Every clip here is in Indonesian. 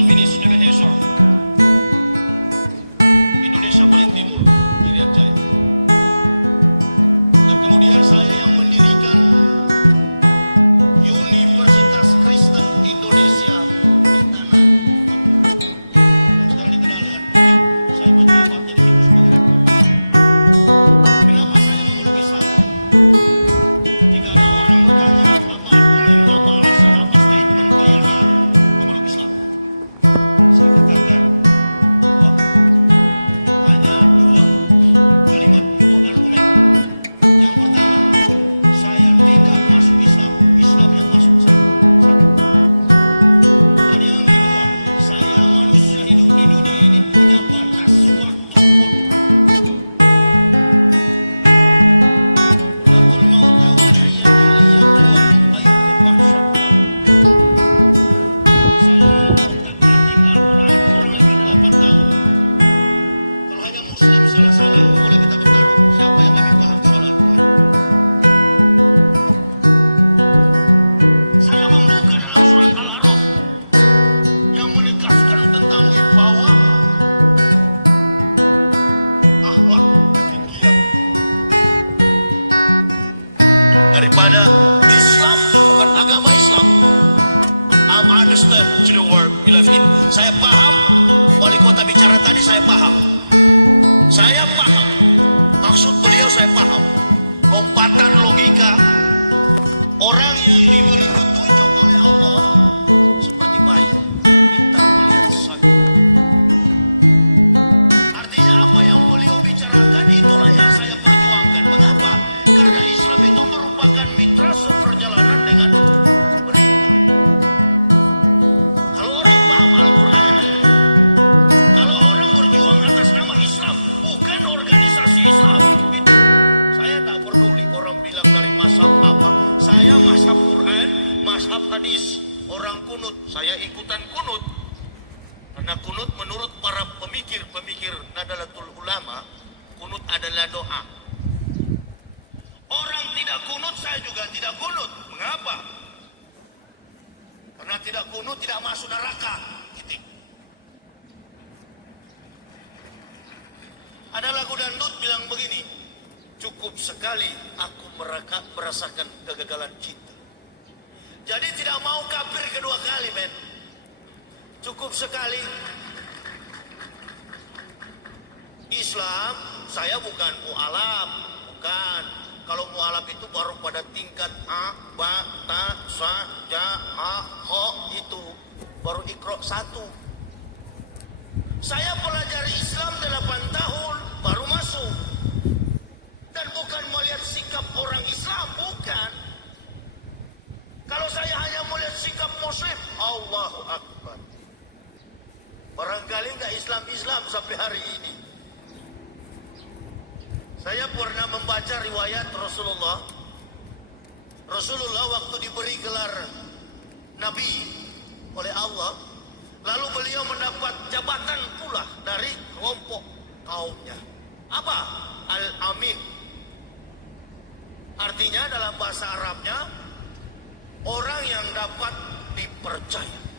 Calvinis Ebenezer, Indonesia paling timur, Irian Jaya. Dan kemudian saya yang mendirikan Universitas Kristen Indonesia di tanah yang sekarang dikenal dengan UIK. Saya berjabat jadi itu sebagai rektor. Kenapa saya memeluk Islam? Jika ada orang bertanya apa argumen, apa alasan, apa statement bayarnya memeluk Islam, saya katakan bahwa hanya dua kalimat, dua argumen. Yang pertama, saya tidak masuk Islam, Islam yang masuk saya. Satu. Dan yang kedua, saya manusia hidup di dunia ini punya batas waktu. Lakul mauta wa hayyatan liyabluwakum ayyukum ahsanu amala. Saya mengotak-atik Al-Quran kurang lebih 8 tahun. Kalau hanya muslim salah-salah, boleh kita bertaruh siapa yang lebih paham soal Al-Quran. Saya membuka dalam surat Al-A'raf yang menegaskan tentang wibawa, akhlak, kegiatan daripada Islam, bukan agama Islam. I understand to the word we live in. Saya paham, wali kota bicara tadi saya paham. Saya paham, maksud beliau saya paham. Lompatan logika orang yang diberi petunjuk oleh Allah seperti bayi pintar melihat sesuatu. Artinya apa yang beliau bicarakan itulah yang saya perjuangkan. Mengapa? Karena Islam itu merupakan mitra seperjalanan dengan pemerintah. Kalau orang paham Al-Quran, kalau orang berjuang atas nama Islam, bukan organisasi Islam, itu saya tak peduli orang bilang dari mazhab apa. Saya mazhab Quran, mazhab hadis. Orang kunut, saya ikutan kunut. Karena kunut menurut para pemikir Nahdlatul Ulama, kunut adalah doa. Orang tidak kunut, saya juga tidak kunut. Mengapa? Karena tidak kunut tidak masuk neraka. Gitu. Ada lagu dangdut bilang begini, cukup sekali aku merasakan kegagalan cinta. Jadi tidak mau kafir kedua kali, men. Cukup sekali. Islam, saya bukan mu'alaf, bukan. Kalau mu'alaf itu baru pada tingkat A, Ba, Ta, Sa, Ja, Ha, Ho, itu. Baru Iqra 1. Saya pelajari Islam 8 tahun, baru masuk. Dan bukan melihat sikap orang Islam, bukan. Kalau saya hanya melihat sikap Muslim, Allahu Akbar. Barangkali nggak Islam sampai hari ini. Saya pernah membaca riwayat Rasulullah. Rasulullah waktu diberi gelar Nabi oleh Allah, lalu beliau mendapat jabatan pula dari kelompok kaumnya. Apa? Al-Amin. Artinya dalam bahasa Arabnya, orang yang dapat dipercaya.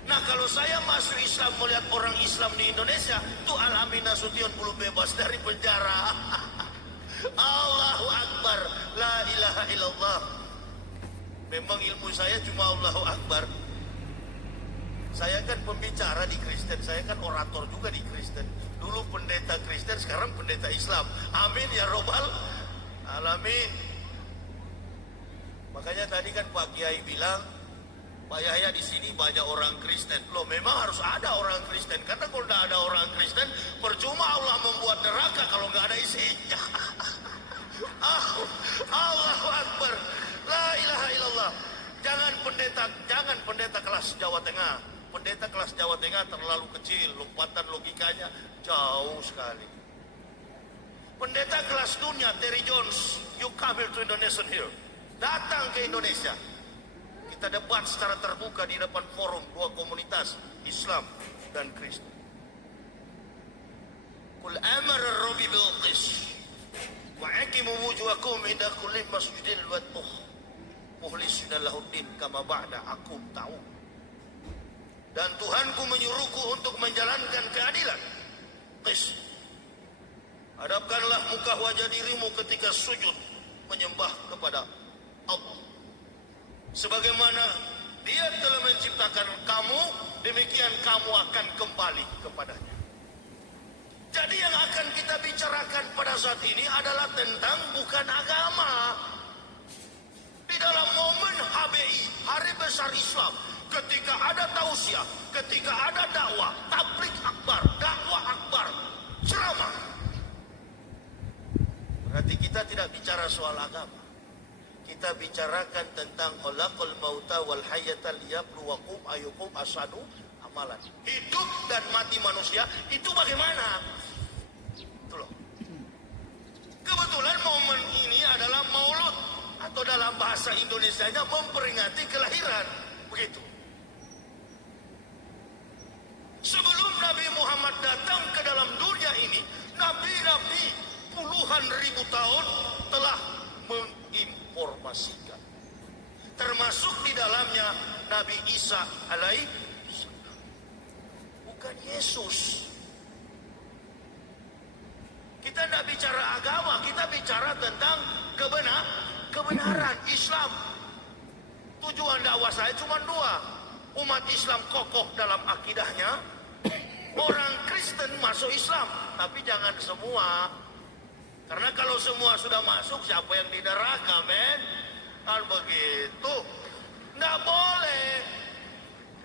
Nah, kalau saya masuk Islam melihat orang Islam di Indonesia, itu Al-Amin Nasution belum bebas dari penjara. Allahu Akbar, la ilaha illallah. Memang ilmu saya cuma Allahu Akbar. Saya kan pembicara di Kristen, saya kan orator juga di Kristen. Dulu pendeta Kristen, sekarang pendeta Islam. Amin ya robbal alamin. Makanya tadi kan Pak Kiai bilang, Pak Yahya di sini banyak orang Kristen. Loh, memang harus ada orang Kristen. Karena kalau tidak ada orang Kristen, percuma Allah membuat neraka kalau nggak ada isinya. Allahu Akbar, la ilaha illallah. Jangan pendeta kelas Jawa Tengah. Pendeta kelas Jawa Tengah terlalu kecil, lompatan logikanya jauh sekali. Pendeta kelas dunia, Terry Jones, you come here to Indonesia here. Datang ke Indonesia. Kita debat secara terbuka di depan forum dua komunitas, Islam dan Kristen. Qul amara ar-rabbi bil qis wa aqimu wujuhakum inda kulli masjidin wad'uh mukhlisina lahuddin kama ba'da akum ta'u. dan Tuhanku menyuruhku untuk menjalankan keadilan. Qis, hadapkanlah muka wajah dirimu ketika sujud menyembah kepada Allah. Sebagaimana Dia telah menciptakan kamu, demikian kamu akan kembali kepadanya. Jadi yang akan kita bicarakan pada saat ini adalah tentang bukan agama. Di dalam momen HBI, Hari Besar Islam, ketika ada tausiah, ketika ada dakwah, tabligh akbar, dakwah akbar, ceramah, berarti kita tidak bicara soal agama. Kita bicarakan tentang khalaqal mauta wal hayata liyabluwakum ayyukum ahsanu amalan. Hidup dan mati manusia itu bagaimana? Itu loh. Kebetulan momen ini adalah Maulud, atau dalam bahasa Indonesianya memperingati kelahiran. Begitu. Sebelum Nabi Muhammad datang ke dalam dunia ini, nabi-nabi puluhan ribu tahun telah menginformasikan. Termasuk di dalamnya Nabi Isa alaihi salam. Bukan Yesus. Kita tidak bicara agama, kita bicara tentang kebenaran Islam. Tujuan dakwah saya cuma dua. Umat Islam kokoh dalam akidahnya, orang Kristen masuk Islam, tapi jangan semua. Karena kalau semua sudah masuk, siapa yang di neraka, men? Kan begitu. Nggak boleh.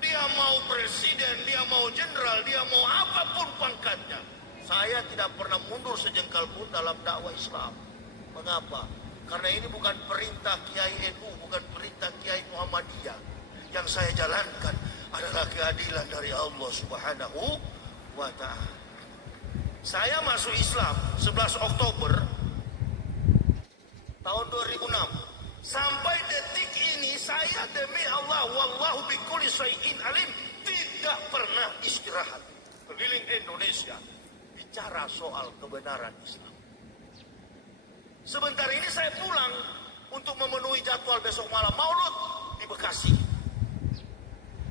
Dia mau presiden, dia mau jenderal, dia mau apapun pangkatnya. Saya tidak pernah mundur sejengkal pun dalam dakwah Islam. Mengapa? Karena ini bukan perintah Kiai NU, bukan perintah Kiai Muhammadiyah. Yang saya jalankan adalah keadilan dari Allah Subhanahu wa Ta'ala. Saya masuk Islam 11 Oktober tahun 2006. Sampai detik ini saya demi Allah, wallahu bikulli syai'in alim, tidak pernah istirahat keliling Indonesia bicara soal kebenaran Islam. Sebentar ini saya pulang untuk memenuhi jadwal besok malam Maulud di Bekasi.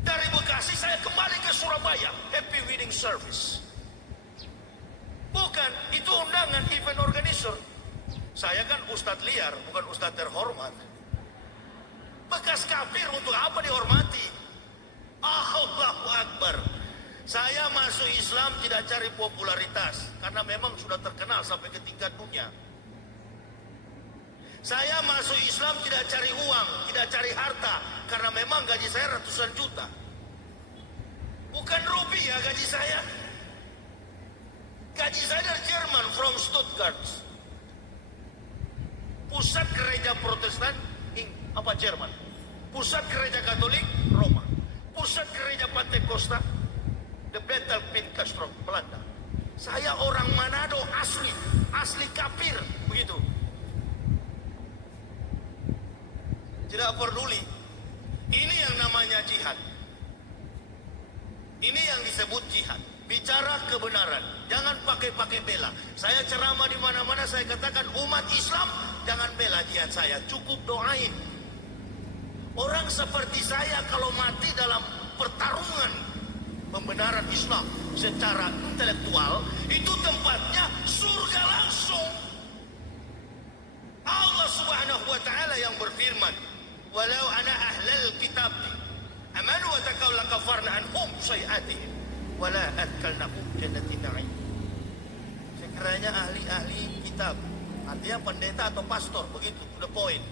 Dari Bekasi saya kembali ke Surabaya, happy wedding service. Bukan, itu undangan event organizer. Saya kan ustadz liar, bukan ustadz terhormat. Bekas kafir untuk apa dihormati? Allahu Akbar. Saya masuk Islam tidak cari popularitas, karena memang sudah terkenal sampai ke tingkat dunia. Saya masuk Islam tidak cari uang, tidak cari harta, karena memang gaji saya ratusan juta. Bukan rupiah gaji saya. Gaji saya dari Jerman, from Stuttgart. Pusat gereja Protestan, Jerman. Pusat gereja Katolik, Roma. Pusat gereja Pantekosta, The Bethel Pinkastrom, Belanda. Saya orang Manado asli kafir, begitu. Tidak peduli. Ini yang namanya jihad. Ini yang disebut jihad. Bicara kebenaran, jangan pakai bela. Saya ceramah di mana-mana, saya katakan umat Islam jangan bela jihad saya, cukup doain. Orang seperti saya kalau mati dalam pertarungan pembenaran Islam secara intelektual, itu tempatnya surga langsung. Allah Subhanahu wa Ta'ala yang berfirman, walau ana ahlal kitab amanu wa taqaw lakafarna anhum sayiatihim wala adkalnahum jannatin na'im. Sekiranya ahli-ahli kitab, artinya pendeta atau pastor, begitu, to the point,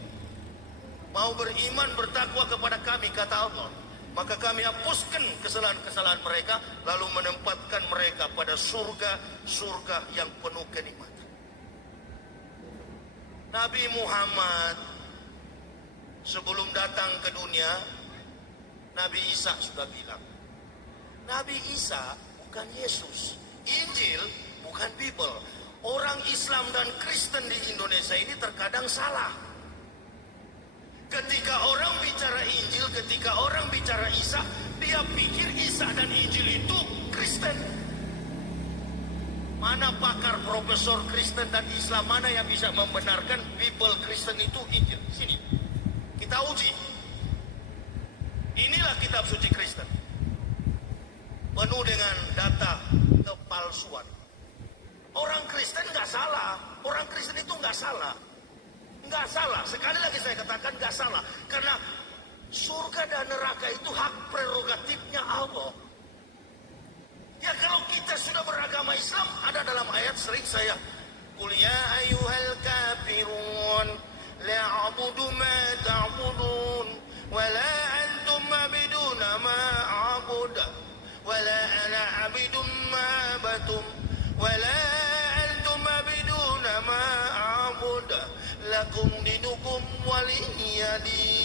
mau beriman bertakwa kepada kami, kata Allah, maka kami hapuskan kesalahan-kesalahan mereka, lalu menempatkan mereka pada surga yang penuh kenikmatan. Nabi Muhammad sebelum datang ke dunia, Nabi Isa sudah bilang, Nabi Isa bukan Yesus. Injil bukan Bible. Orang Islam dan Kristen di Indonesia ini terkadang salah. Ketika orang bicara Injil, ketika orang bicara Isa, dia pikir Isa dan Injil itu Kristen. Mana pakar profesor Kristen dan Islam, mana yang bisa membenarkan Bible Kristen itu Injil? Sini, kita uji. Inilah kitab suci Kristen. penuh dengan data kepalsuan. Orang Kristen nggak salah, orang Kristen itu nggak salah. Nggak salah, sekali lagi saya katakan nggak salah. Karena surga dan neraka itu hak prerogatifnya Allah. Ya kalau kita sudah beragama Islam, ada dalam ayat sering saya, Qul ya ayyuhal kafirun, la a'budu ma ta'budun, wa la antum abiduna ma a'bud, wa la ana abidum ma abatum, wa la antum abiduna ma a'bud, lakum dinukum waliyadin.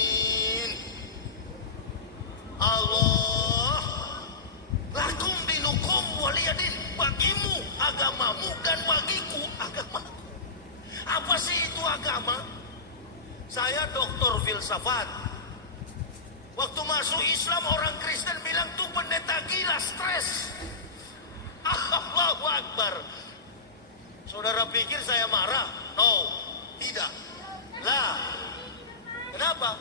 Allah, lakum dinukum waliyadin, bagimu agamamu dan bagiku agamaku. Apa sih itu agama? Saya doktor filsafat. Waktu masuk Islam orang Kristen bilang tuh pendeta gila, stres. Allahu Akbar. Saudara pikir saya marah? No, tidak. Lah, kenapa?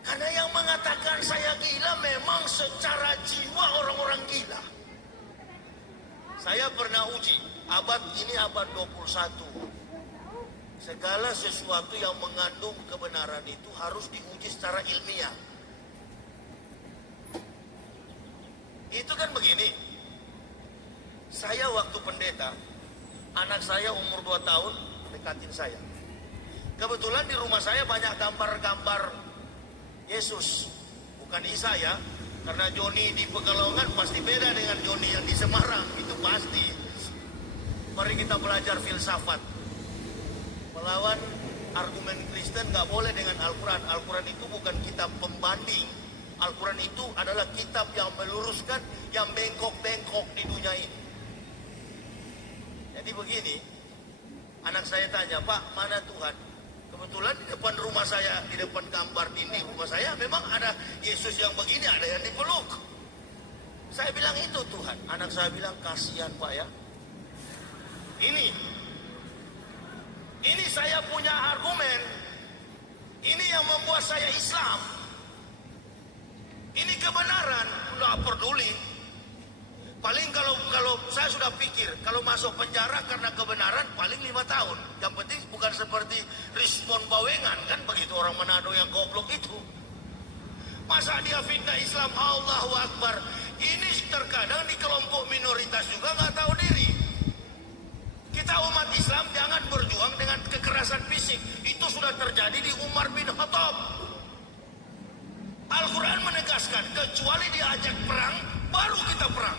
Karena yang mengatakan saya gila memang secara jiwa orang-orang gila. Saya pernah uji, abad ini abad 21. Segala sesuatu yang mengandung kebenaran itu harus diuji secara ilmiah. Itu kan begini. Saya waktu pendeta, anak saya umur 2 tahun dekatin saya. Kebetulan di rumah saya banyak gambar-gambar Yesus, bukan Isa ya. Karena Joni di Pekalongan pasti beda dengan Joni yang di Semarang, itu pasti. Mari kita belajar filsafat. Melawan argumen Kristen nggak boleh dengan Al-Quran. Al-Quran itu bukan kitab pembanding. Al-Quran itu adalah kitab yang meluruskan yang bengkok-bengkok di dunia ini. Jadi begini, anak saya tanya, Pak, mana Tuhan? Kebetulan di depan rumah saya, di depan gambar dinding rumah saya, memang ada Yesus yang begini, ada yang dipeluk. Saya bilang itu Tuhan. Anak saya bilang, kasihan Pak ya. Ini saya punya argumen. Ini yang membuat saya Islam. Ini kebenaran, nggak peduli. Paling kalau saya sudah pikir, kalau masuk penjara karena kebenaran paling 5 tahun. Yang penting bukan seperti respon Bawengan, kan begitu orang Manado yang goblok itu. Masa dia fitnah Islam, Allahu Akbar. Ini terkadang di kelompok minoritas juga nggak tahu diri. Kita umat Islam jangan berjuang dengan kekerasan fisik. Itu sudah terjadi di Umar bin Khattab. Al-Quran menegaskan, kecuali diajak perang, baru kita perang.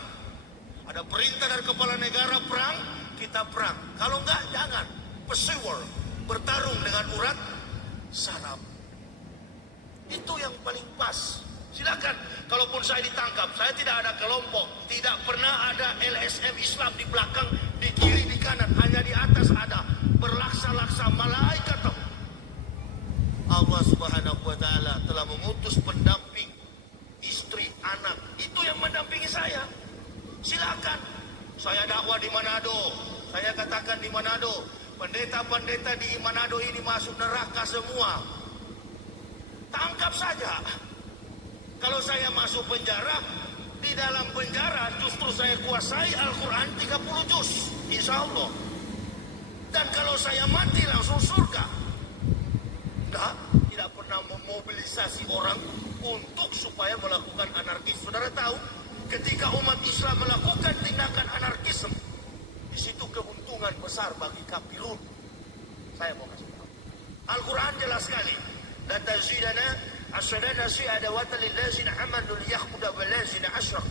Ada perintah dari kepala negara perang, kita perang. Kalau enggak, jangan. Pursuer, bertarung dengan urat saraf. Itu yang paling pas. Silakan, kalaupun saya ditangkap, saya tidak ada kelompok. Tidak pernah ada LSM Islam di belakang, di kiri, di kanan. Hanya di atas ada berlaksa-laksa malaikat. Allah Subhanahu wa Ta'ala telah mengutus pendamping, istri, anak. Itu yang mendampingi saya. Silakan. Saya dakwah di Manado. Saya katakan di Manado, pendeta-pendeta di Manado ini masuk neraka semua. Tangkap saja. Kalau saya masuk penjara, di dalam penjara justru saya kuasai Al-Quran 30 juz. Insya Allah. Dan kalau saya mati langsung surga. Tidak pernah memobilisasi orang untuk supaya melakukan anarkis. Saudara tahu, ketika umat Islam melakukan tindakan anarkisme, di situ keuntungan besar bagi kafirun. Saya mau kasih tahu. Al-Quran jelas sekali. La tazidana asadana si'adawata lillazina amanu liyakhbuda balazina asyrak.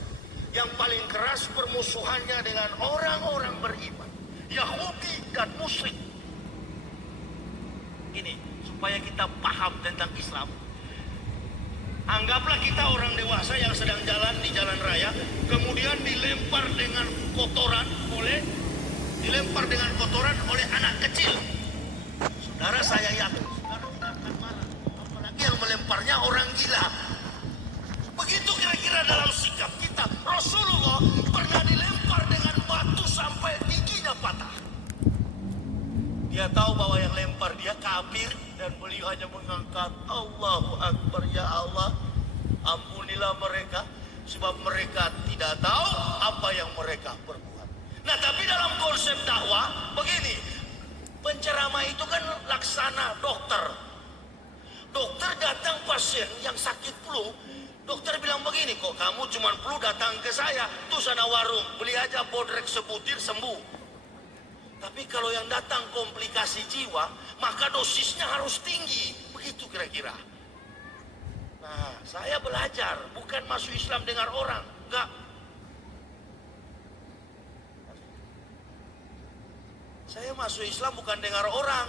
Yang paling keras permusuhannya dengan orang-orang beriman, Yahudi dan musyrik. Ini supaya kita paham tentang Islam. Anggaplah kita orang dewasa yang sedang jalan di jalan raya, kemudian dilempar dengan kotoran oleh anak kecil. Saudara, saya yakin saudara tidak akan marah, apalagi yang melemparnya orang gila. Begitu kira-kira dalam sikap kita. Rasulullah pernah dilempar dengan batu sampai giginya patah. Dia tahu bahwa yang lempar dia kafir, dan beliau hanya mengangkat Allahu Akbar, ya Allah, ampunilah mereka. sebab mereka tidak tahu apa yang mereka perbuat. Nah, tapi dalam konsep dakwah begini, penceramah itu kan laksana dokter. Dokter datang pasien yang sakit flu, dokter bilang begini, kok kamu cuma flu datang ke saya, tuh sana warung, beli aja bodrek sebutir sembuh. Tapi kalau yang datang komplikasi jiwa, maka dosisnya harus tinggi, begitu kira-kira. Nah, saya belajar, bukan masuk Islam dengar orang, enggak. Saya masuk Islam bukan dengar orang.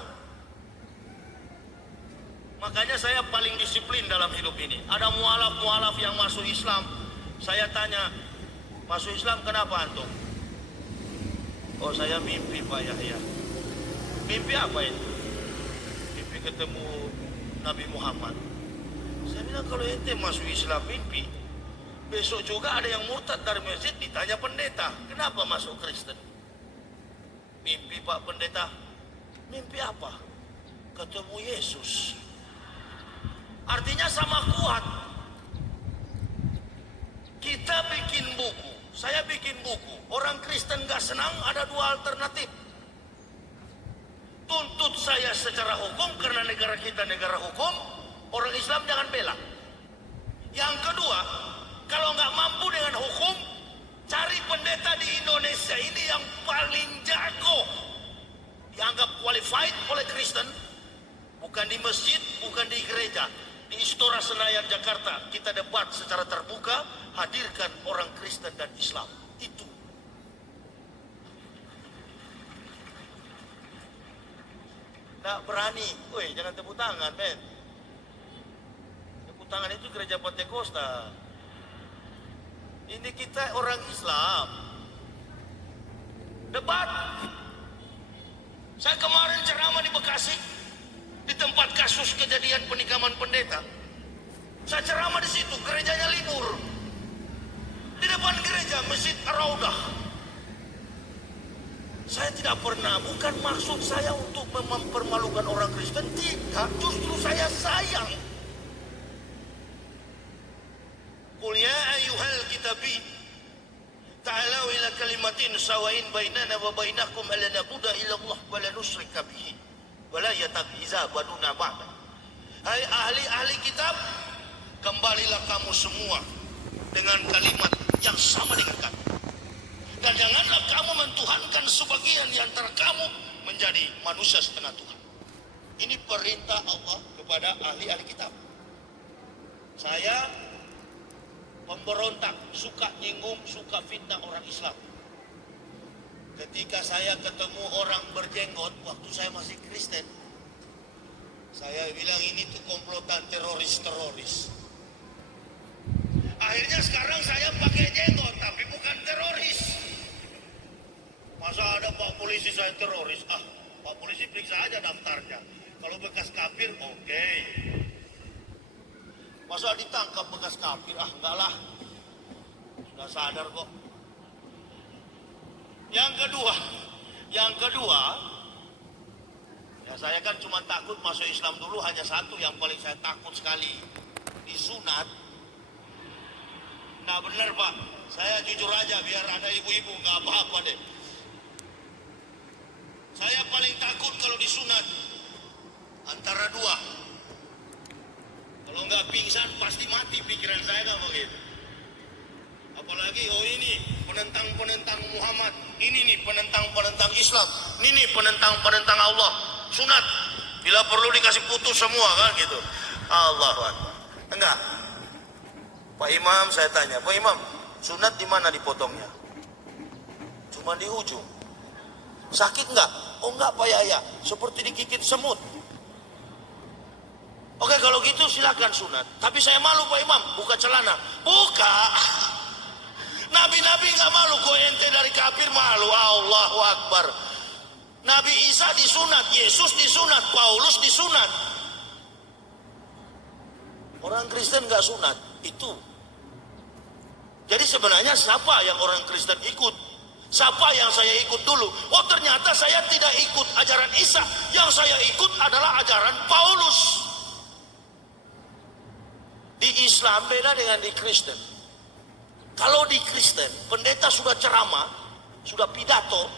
Makanya saya paling disiplin dalam hidup ini. Ada mualaf-mualaf yang masuk Islam. Saya tanya, masuk Islam kenapa antum? Oh, saya mimpi Pak Yahya. Mimpi apa itu? Mimpi ketemu Nabi Muhammad. Saya bilang, kalau ente masuk Islam mimpi, besok juga ada yang murtad dari masjid, ditanya pendeta, kenapa masuk Kristen? Mimpi Pak Pendeta. Mimpi apa? Ketemu Yesus. Artinya sama kuat. Kita bikin buku, saya bikin buku. Orang Kristen gak senang, ada dua alternatif. Tuntut saya secara hukum karena negara kita negara hukum. Orang Islam jangan bela. Yang kedua, kalau nggak mampu dengan hukum, cari pendeta di Indonesia ini yang paling jago, dianggap qualified oleh Kristen, bukan di masjid, bukan di gereja, di Istora Senayan Jakarta kita debat secara terbuka, hadirkan orang Kristen dan Islam. Itu. Nggak berani, woi jangan tepuk tangan, men. Tepuk tangan itu gereja Pentekosta. Ini kita orang Islam. Debat. Saya kemarin ceramah di Bekasi, di tempat kasus kejadian penikaman pendeta. Saya ceramah di situ, gerejanya libur. Di depan gereja Masjid Ar-Raudah. Saya tidak pernah, bukan maksud saya untuk mempermalukan orang Kristen, tidak, justru saya sayang. Qul ya ayyuhal kitabi ta'alau ila kalimatin sawain bainana wa bainakum alla na'budu illa Allah wa la nusyrika bihi wa la yattakhidha ba'duna ba'da. Hai ahli-ahli kitab, kembalilah kamu semua dengan kalimat yang sama dengan kami. Dan janganlah kamu mentuhankan sebagian di antara kamu menjadi manusia setengah Tuhan. Ini perintah Allah kepada ahli-ahli kitab. Saya pemberontak, suka nyinggung, suka fitnah orang Islam. Ketika saya ketemu orang berjenggot, waktu saya masih Kristen, saya bilang ini tuh komplotan teroris-teroris. Akhirnya sekarang saya pakai jenggot, tapi bukan teroris. Masa ada Pak Polisi saya teroris? Ah, Pak Polisi periksa aja daftarnya. Kalau bekas kafir, oke. Masa ditangkap bekas kafir? Ah, enggak lah. Sudah sadar kok. Yang kedua, ya saya kan cuma takut masuk Islam dulu, hanya satu yang paling saya takut sekali, disunat. Nah benar Pak, saya jujur aja biar ada ibu-ibu, nggak apa-apa deh. Saya paling takut kalau disunat antara dua. Kalau nggak pingsan pasti mati, pikiran saya kan begitu. Apalagi ini penentang-penentang Muhammad, ini nih penentang-penentang Islam, ini nih penentang-penentang Allah. Sunat, bila perlu dikasih putus semua kan gitu. Allahu Akbar. Enggak. Pak Imam, saya tanya, Pak Imam, sunat di mana dipotongnya? Cuma di ujung. Sakit enggak? Oh enggak Pak Yahya, seperti digigit semut. Oke kalau gitu silakan sunat. Tapi saya malu Pak Imam, buka celana. Buka. Nabi-nabi enggak malu, kok ente dari kafir malu. Allahu Akbar. Nabi Isa disunat, Yesus disunat, Paulus disunat. Orang Kristen enggak sunat, itu. Jadi sebenarnya siapa yang orang Kristen ikut? Siapa yang saya ikut dulu? Oh ternyata saya tidak ikut ajaran Isa. Yang saya ikut adalah ajaran Paulus. Di Islam beda dengan di Kristen. Kalau di Kristen, pendeta sudah ceramah, sudah pidato,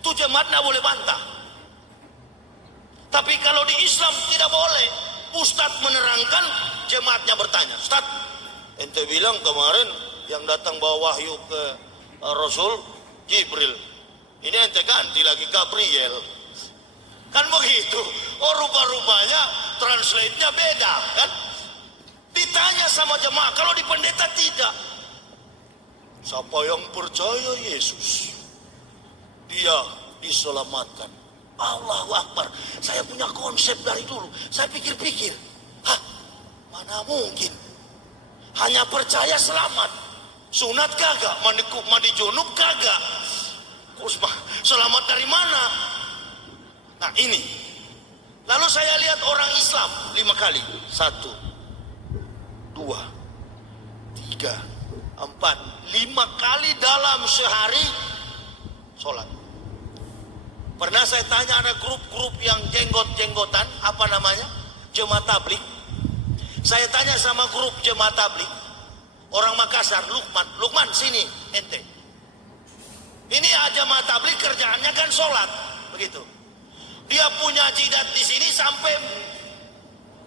tuh jemaat nggak boleh bantah. Tapi kalau di Islam tidak boleh. Ustadz menerangkan, jemaatnya bertanya, Ustadz, ente bilang kemarin yang datang bawa wahyu ke Rasul Jibril, ini ente ganti lagi Gabriel. Kan begitu. Oh, rupa-rupanya translate-nya beda kan. Ditanya sama jemaah, kalau di pendeta tidak. Siapa yang percaya Yesus, dia diselamatkan. Allahu Akbar. Saya punya konsep dari dulu. Saya pikir-pikir, mana mungkin. Hanya percaya selamat. Sunat kagak, mandi junub kagak. Selamat dari mana? Nah ini. Lalu saya lihat orang Islam 5 kali. 1, 2, 3, 4, 5 kali dalam sehari sholat. Pernah saya tanya, ada grup-grup yang jenggot-jenggotan, apa namanya? Jemaat tablik. Saya tanya sama grup jemaat tablik, orang Makassar, Lukman sini ente. Ini jemaat tablik kerjaannya kan sholat, begitu. Dia punya jidat di sini sampai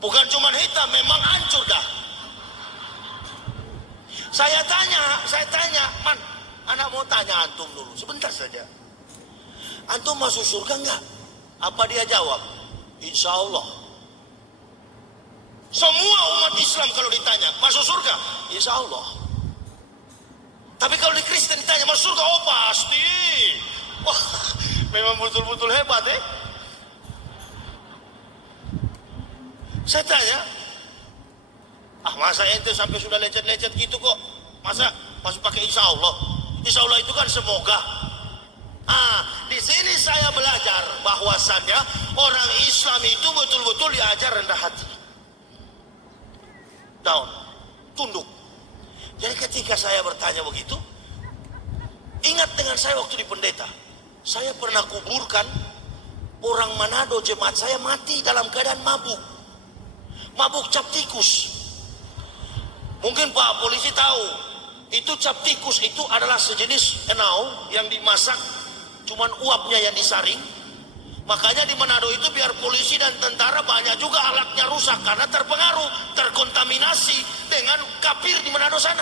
bukan cuma hitam, memang hancur dah. Saya tanya, Man, anak mau tanya antum dulu, sebentar saja. Antum masuk surga enggak? Apa dia jawab? Insya Allah. Semua umat Islam kalau ditanya, masuk surga? Insya Allah. Tapi kalau di Kristen ditanya, masuk surga? Oh pasti. Wah, memang betul-betul hebat Saya tanya, masa ente sampai sudah lecet-lecet gitu kok? Masa masuk pakai insya Allah? Insya Allah itu kan semoga. Di sini saya belajar bahwasannya orang Islam itu betul-betul diajar rendah hati, down, tunduk. Jadi ketika saya bertanya begitu, ingat dengan saya waktu di pendeta, saya pernah kuburkan orang Manado, jemaat saya mati dalam keadaan mabuk cap tikus. Mungkin Pak polisi tahu, itu cap tikus itu adalah sejenis enau yang dimasak. Cuman uapnya yang disaring. Makanya di Manado itu biar polisi dan tentara banyak juga alatnya rusak karena terpengaruh, terkontaminasi dengan kafir di Manado sana.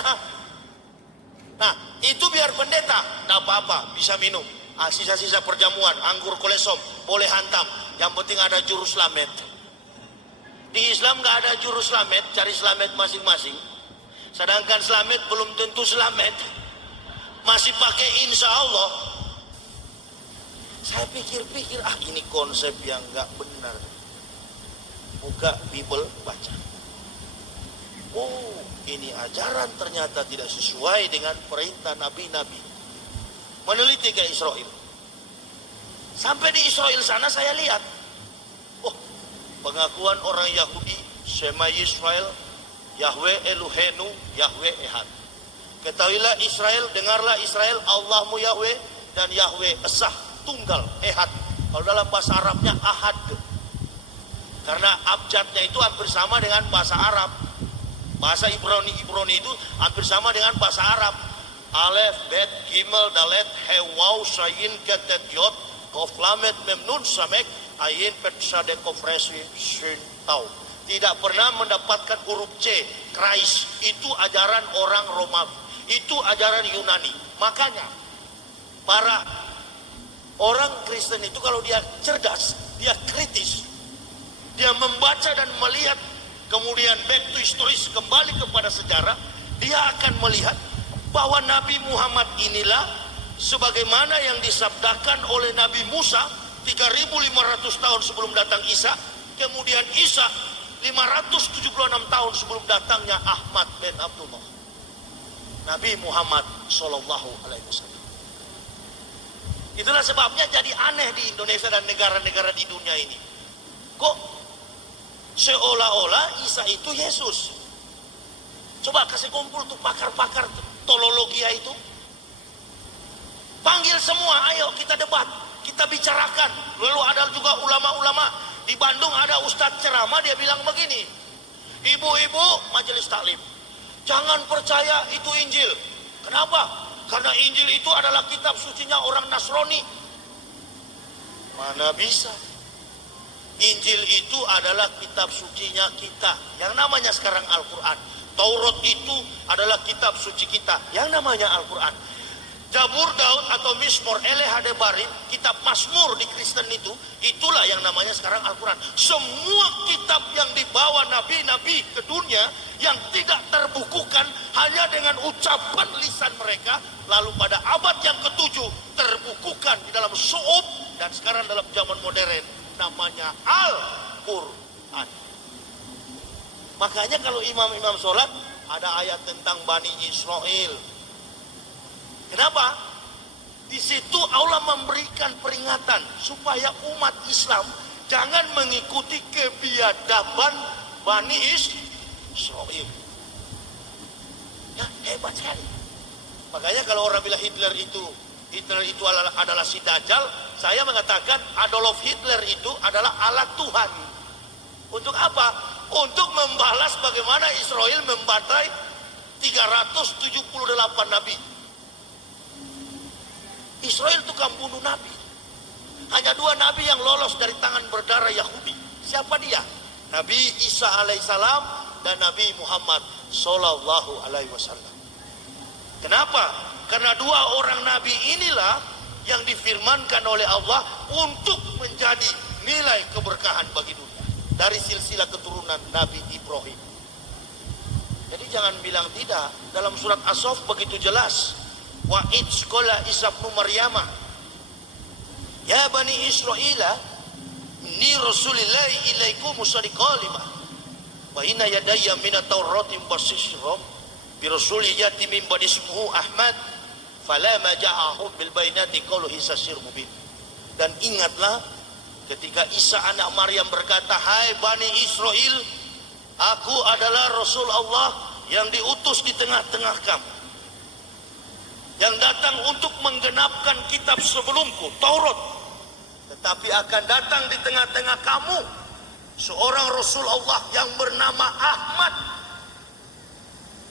Nah itu biar pendeta tidak apa-apa, bisa minum. Sisa-sisa perjamuan, anggur kolesom boleh hantam, yang penting ada juru selamat. Di Islam nggak ada juru selamat, cari selamat masing-masing. Sedangkan selamat belum tentu selamat, masih pakai insya Allah. Saya pikir-pikir, ini konsep yang nggak benar. Buka Bible, baca. Oh, ini ajaran ternyata tidak sesuai dengan perintah nabi-nabi. Meneliti ke Israel. Sampai di Israel sana saya lihat, pengakuan orang Yahudi, Shema Yisrael, Yahweh Elohenu, Yahweh Ehad. Ketahuilah Israel, dengarlah Israel, Allahmu Yahweh dan Yahweh Esah, tunggal, Ehad. Kalau dalam bahasa Arabnya Ahad. Karena abjadnya itu hampir sama dengan bahasa Arab. Bahasa Ibrani itu hampir sama dengan bahasa Arab. Alef, Bet, Gimel, Dalet, He, Waw, Shayin, Ketet, Yod, Kof, Lamet, Mem, Nun, Samek, Ayin, Pet, Sade, Kof, Resi, Shin, Tau. Tidak pernah mendapatkan huruf C, Krais. Itu ajaran orang Romawi. Itu ajaran Yunani. Makanya para orang Kristen itu kalau dia cerdas, dia kritis, dia membaca dan melihat, kemudian back to historis, kembali kepada sejarah, dia akan melihat bahwa Nabi Muhammad inilah sebagaimana yang disabdakan oleh Nabi Musa 3.500 tahun sebelum datang Isa, kemudian Isa 576 tahun sebelum datangnya Ahmad bin Abdullah. Nabi Muhammad Sallallahu Alaihi Wasallam. Itulah sebabnya jadi aneh di Indonesia dan negara-negara di dunia ini. Kok seolah-olah Isa itu Yesus? Coba kasih kumpul tuh pakar-pakar teologia itu. Panggil semua, ayo kita debat, kita bicarakan. Lalu ada juga ulama-ulama. Di Bandung ada ustadz ceramah, dia bilang begini, ibu-ibu majelis taklim, jangan percaya itu Injil, Kenapa? Karena Injil itu adalah kitab sucinya orang Nasrani. Mana bisa? Injil itu adalah kitab sucinya kita, yang namanya sekarang Al-Quran. Taurat itu adalah kitab suci kita, yang namanya Al-Quran. Jabur Daud atau Mizmor Eleh Hadebarim, kitab Mazmur di Kristen itu, itulah yang namanya sekarang Al-Quran. Semua kitab yang dibawa nabi-nabi ke dunia yang tidak terbukukan hanya dengan ucapan lisan mereka, lalu pada abad yang ke-7 terbukukan di dalam su'ub, dan sekarang dalam zaman modern namanya Al-Quran. Makanya kalau imam-imam sholat ada ayat tentang Bani Israel. Kenapa? Di situ Allah memberikan peringatan supaya umat Islam jangan mengikuti kebiadaban Bani Israel. Ya, hebat sekali. Makanya kalau orang bilang Hitler itu adalah si Dajjal, saya mengatakan Adolf Hitler itu adalah alat Tuhan. Untuk apa? Untuk membalas bagaimana Israel membantai 378 nabi. Israel tukang bunuh nabi. Hanya 2 nabi yang lolos dari tangan berdarah Yahudi. Siapa dia? Nabi Isa alaihissalam dan Nabi Muhammad sallallahu alaihi wasallam. Kenapa? Karena 2 orang nabi inilah yang difirmankan oleh Allah untuk menjadi nilai keberkahan bagi dunia dari silsilah keturunan Nabi Ibrahim. Jadi jangan bilang tidak. Dalam surat As-Saff begitu jelas. Wa idz qala Isa ibnu Maryam, ya bani Israila, inni rasulillahi ilaikum musaddiqan lima wa inna yadayya minat taurati mubasyshiran bi rasulin yati min ba'di ismuhu Ahmad falama ja'ahum bil bainati qalu Isa sir mubin. Dan ingatlah ketika Isa anak Maryam berkata, hai Bani Israel, aku adalah Rasul Allah yang diutus di tengah-tengah kamu, yang datang untuk menggenapkan kitab sebelumku, Taurat. Tetapi akan datang di tengah-tengah kamu seorang Rasul Allah yang bernama Ahmad.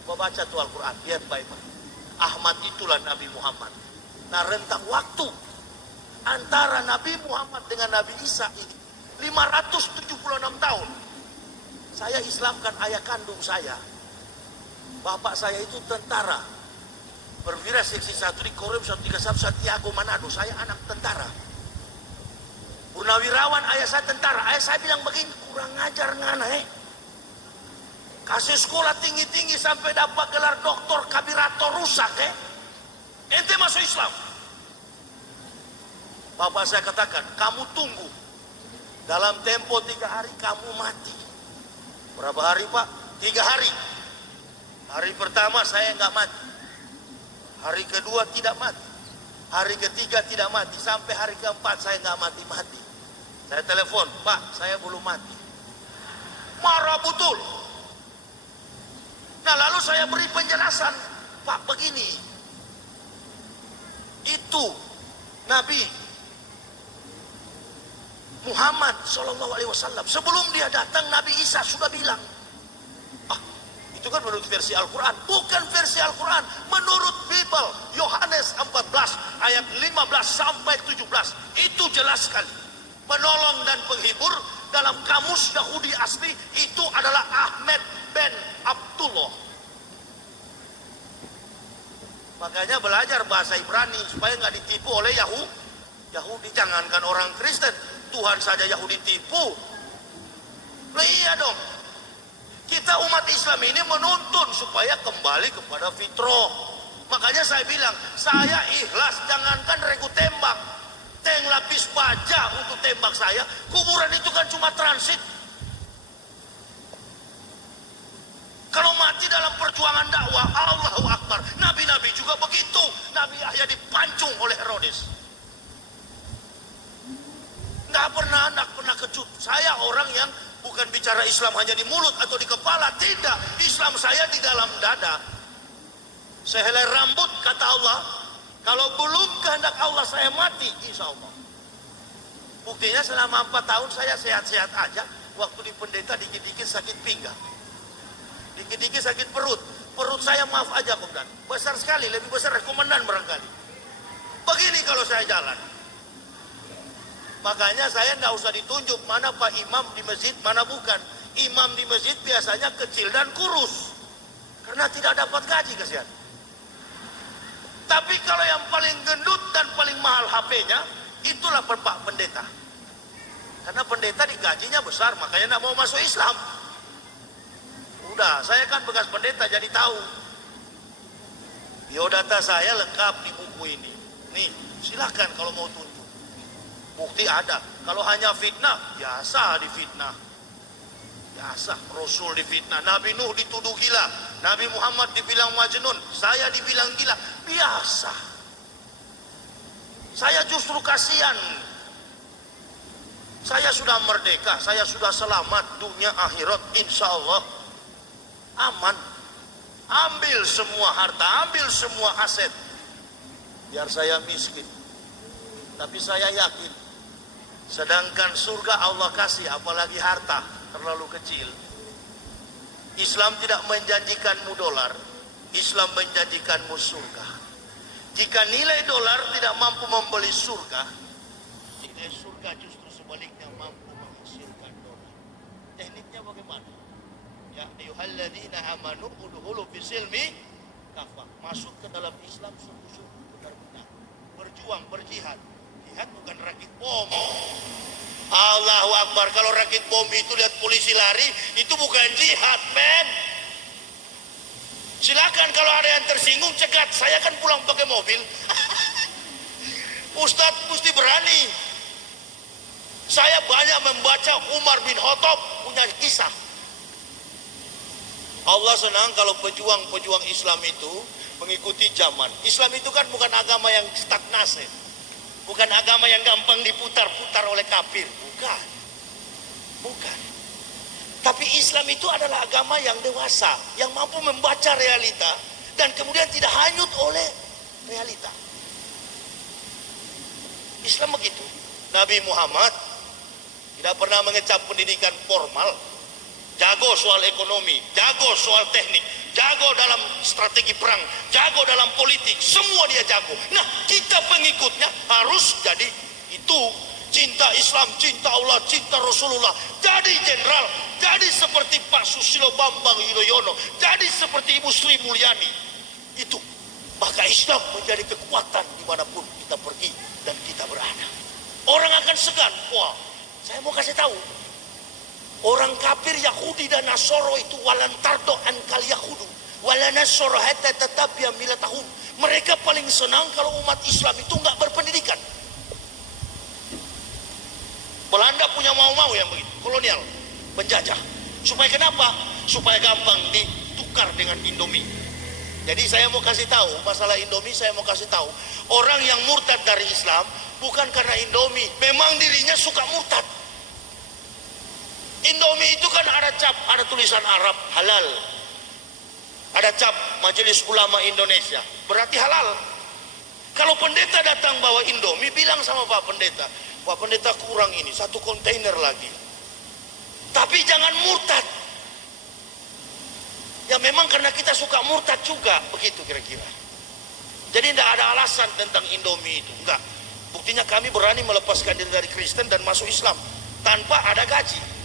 Kau baca tuh Al-Quran, lihat baik-baik. Ahmad itulah Nabi Muhammad. Nah, rentang waktu antara Nabi Muhammad dengan Nabi Isa ini 576 tahun. Saya Islamkan ayah kandung saya. Bapak saya itu tentara, perwira seksi 1 di Korem 131 Santiago Manado. Saya anak tentara. Purnawirawan ayah saya tentara. Ayah saya bilang begini, kurang ngajar ngana kasih sekolah tinggi-tinggi sampai dapat gelar doktor kabirator rusak ente masuk Islam. Bapak saya katakan, kamu tunggu, dalam tempo 3 hari kamu mati. Berapa hari Pak? 3 hari. Hari pertama saya nggak mati, hari kedua tidak mati, hari ketiga tidak mati, sampai hari keempat saya nggak mati-mati. Saya telepon, Pak saya belum mati. Marah betul. Nah lalu saya beri penjelasan, Pak begini, itu Nabi Muhammad SAW sebelum dia datang Nabi Isa sudah bilang. Itu kan menurut versi Al-Quran, bukan versi Al-Quran, menurut Bible Yohanes 14 ayat 15 sampai 17 itu jelas sekali. Penolong dan penghibur dalam kamus Yahudi asli itu adalah Ahmed Ben Abdullah. Makanya belajar bahasa Ibrani supaya nggak ditipu oleh Yahudi. Jangankan orang Kristen, Tuhan saja Yahudi tipu. Iya dong. Kita umat Islam ini menuntun supaya kembali kepada fitrah. Makanya saya bilang, saya ikhlas, jangankan regu tembak, tank lapis baja untuk tembak saya. Kuburan itu kan cuma transit. Kalau mati dalam perjuangan dakwah, Allahu Akbar. Nabi-nabi juga begitu. Nabi Yahya dipancung oleh Herodes. Nggak pernah kecut. Saya orang yang bukan bicara Islam hanya di mulut atau di kepala. Tidak. Islam saya di dalam dada. Sehelai rambut kata Allah. Kalau belum kehendak Allah saya mati, insya Allah. Buktinya selama 4 tahun saya sehat-sehat aja. Waktu di pendeta dikit-dikit sakit pinggang, dikit-dikit sakit perut. Perut saya maaf aja kemudian besar sekali, lebih besar dari komandan barangkali. Begini kalau saya jalan. Makanya saya tidak usah ditunjuk mana Pak Imam di masjid, mana bukan. Imam di masjid biasanya kecil dan kurus. Karena tidak dapat gaji, kasihan. Tapi kalau yang paling gendut dan paling mahal HP-nya, itulah Pak Pendeta. Karena pendeta digajinya besar, makanya tidak mau masuk Islam. Udah, saya kan bekas pendeta jadi tahu. Biodata saya lengkap di buku ini. Nih, silakan kalau mau tunjuk. Bukti ada. Kalau hanya fitnah, biasa difitnah. Biasa, Rasul difitnah. Nabi Nuh dituduh gila. Nabi Muhammad dibilang majnun. Saya dibilang gila. Biasa. Saya justru kasihan. Saya sudah merdeka. Saya sudah selamat dunia akhirat. Insya Allah aman. Ambil semua harta, ambil semua aset. Biar saya miskin. Tapi saya yakin, sedangkan surga Allah kasih, apalagi harta terlalu kecil. Islam tidak menjanjikanmu dolar, Islam menjanjikanmu surga. Jika nilai dolar tidak mampu membeli surga, nilai surga justru sebaliknya mampu menghasilkan dolar. Tekniknya bagaimana? Ya ayyuhalladzina amanu udkhulu fisilmi kafah. Masuk ke dalam Islam sungguh-sungguh, benar-benar berjuang, berjihad. Jihad bukan rakit bom. Allahu Akbar. Kalau rakit bom itu lihat polisi lari, itu bukan jihad, men. Silakan kalau ada yang tersinggung cegat. Saya kan pulang pakai mobil. Ustadz mesti berani. Saya banyak membaca Umar bin Khattab punya kisah. Allah senang kalau pejuang-pejuang Islam itu mengikuti zaman. Islam itu kan bukan agama yang stagnasi. Bukan agama yang gampang diputar-putar oleh kafir. Bukan. Bukan. Tapi Islam itu adalah agama yang dewasa. Yang mampu membaca realita. Dan kemudian tidak hanyut oleh realita. Islam begitu. Nabi Muhammad tidak pernah mengecap pendidikan formal. Jago soal ekonomi, jago soal teknik, jago dalam strategi perang, jago dalam politik, semua dia jago. Nah, kita pengikutnya harus jadi itu. Cinta Islam, cinta Allah, cinta Rasulullah. Jadi jenderal, jadi seperti Pak Susilo Bambang Yudhoyono, jadi seperti Ibu Sri Mulyani. Itu. Maka Islam menjadi kekuatan dimanapun kita pergi dan kita berada. Orang akan segan. Wah, saya mau kasih tahu. Orang kafir Yahudi dan Nasoro itu walan tardo an kal Yahudu wala Nasoro hatta tatabiya milatahum. Mereka paling senang kalau umat Islam itu enggak berpendidikan. Belanda punya mau-mau yang begitu, kolonial, penjajah. Supaya kenapa? Supaya gampang ditukar dengan Indomie. Jadi saya mau kasih tahu, masalah Indomie saya mau kasih tahu. Orang yang murtad dari Islam bukan karena Indomie, memang dirinya suka murtad. Indomie itu kan ada cap, ada tulisan Arab halal. Ada cap Majelis Ulama Indonesia, berarti halal. Kalau pendeta datang bawa Indomie, bilang sama Pak Pendeta, Pak Pendeta kurang ini, 1 kontainer lagi. Tapi jangan murtad. Ya memang karena kita suka murtad juga, begitu kira-kira. Jadi tidak ada alasan tentang Indomie itu, enggak. Buktinya kami berani melepaskan diri dari Kristen dan masuk Islam tanpa ada gaji.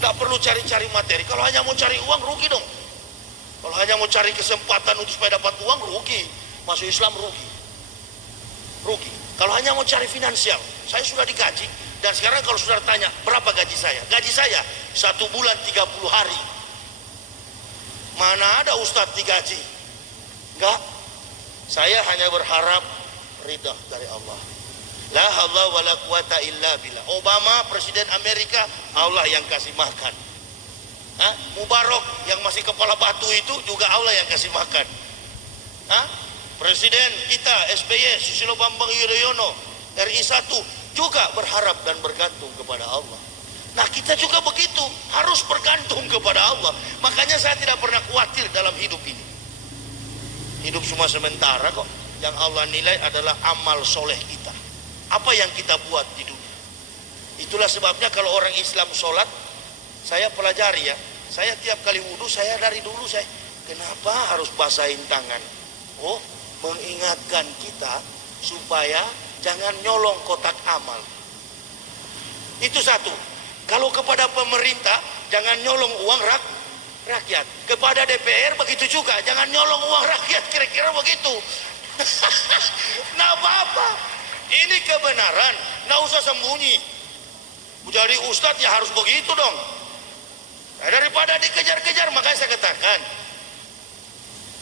Tidak perlu cari-cari materi. Kalau hanya mau cari uang, rugi dong. Kalau hanya mau cari kesempatan untuk supaya dapat uang, rugi. Masuk Islam rugi. Rugi. Kalau hanya mau cari finansial, saya sudah digaji. Dan sekarang kalau sudah tanya, berapa gaji saya? Gaji saya 1 bulan 30 hari. Mana ada Ustadz digaji? Enggak. Saya hanya berharap ridha dari Allah. La haula wala quwata illa billah. Obama presiden Amerika, Allah yang kasih makan. Mubarak yang masih kepala batu itu juga Allah yang kasih makan. Presiden kita SBY Susilo Bambang Yudhoyono RI 1 juga berharap dan bergantung kepada Allah. Nah, kita juga begitu, harus bergantung kepada Allah. Makanya saya tidak pernah khawatir dalam hidup ini. Hidup semua sementara kok. Yang Allah nilai adalah amal soleh kita. Apa yang kita buat di dunia. Itulah sebabnya kalau orang Islam sholat, saya pelajari ya. Saya tiap kali wudhu, saya dari dulu saya Kenapa harus basahin tangan? Oh, mengingatkan kita supaya jangan nyolong kotak amal. Itu satu. Kalau kepada pemerintah, jangan nyolong uang rakyat. Kepada DPR begitu juga, jangan nyolong uang rakyat, kira-kira begitu. Nah apa-apa, ini kebenaran, nggak usah sembunyi. Jadi ustadz ya harus begitu dong. Nah, daripada dikejar-kejar, makanya saya katakan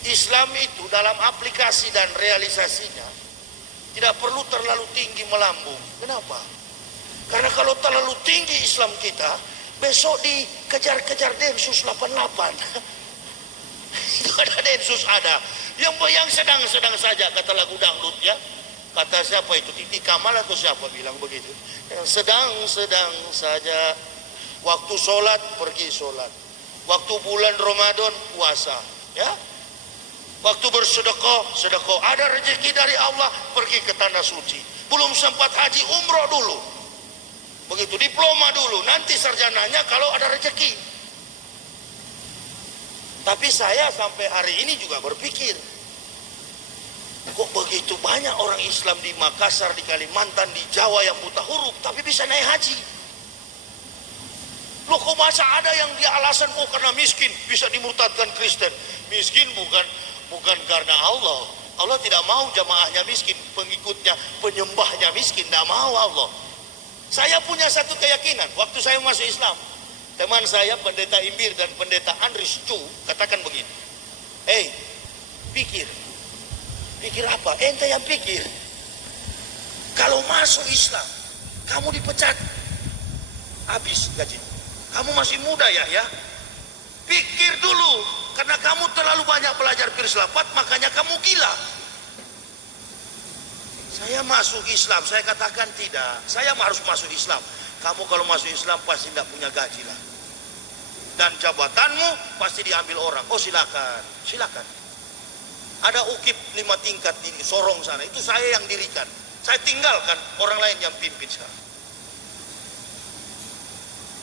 Islam itu dalam aplikasi dan realisasinya tidak perlu terlalu tinggi melambung. Kenapa? Karena kalau terlalu tinggi Islam kita, besok dikejar-kejar Densus 88. Itu ada Densus ada. Yang sedang-sedang saja, kata lagu dangdut ya. Kata siapa itu? Titi Kamal atau siapa bilang begitu? Yang sedang-sedang saja. Waktu sholat, pergi sholat. Waktu bulan Ramadan, puasa. Ya. Waktu bersedekah, sedekah. Ada rezeki dari Allah, pergi ke tanah suci. Belum sempat haji, umroh dulu. Begitu, diploma dulu. Nanti sarjananya kalau ada rezeki. Tapi saya sampai hari ini juga berpikir, kok begitu banyak orang Islam di Makassar, di Kalimantan, di Jawa yang buta huruf, tapi bisa naik haji. Loh kok masa ada yang dia alasan, oh karena miskin, bisa dimurtadkan Kristen. Miskin bukan karena Allah. Allah tidak mau jamaahnya miskin, pengikutnya, penyembahnya miskin, tidak mau Allah. Saya punya satu keyakinan, waktu saya masuk Islam, teman saya pendeta Imbir dan pendeta Andris Chu katakan begini, pikir apa? Ente yang pikir. Kalau masuk Islam, kamu dipecat, habis gaji. Kamu masih muda ya. Pikir dulu, karena kamu terlalu banyak belajar filsafat, makanya kamu gila. Saya masuk Islam, saya katakan tidak. Saya harus masuk Islam. Kamu kalau masuk Islam pasti tidak punya gaji lah. Dan jabatanmu pasti diambil orang. Oh silakan. Ada ukip 5 tingkat di Sorong sana, itu saya yang dirikan. Saya tinggalkan orang lain yang pimpin sekarang.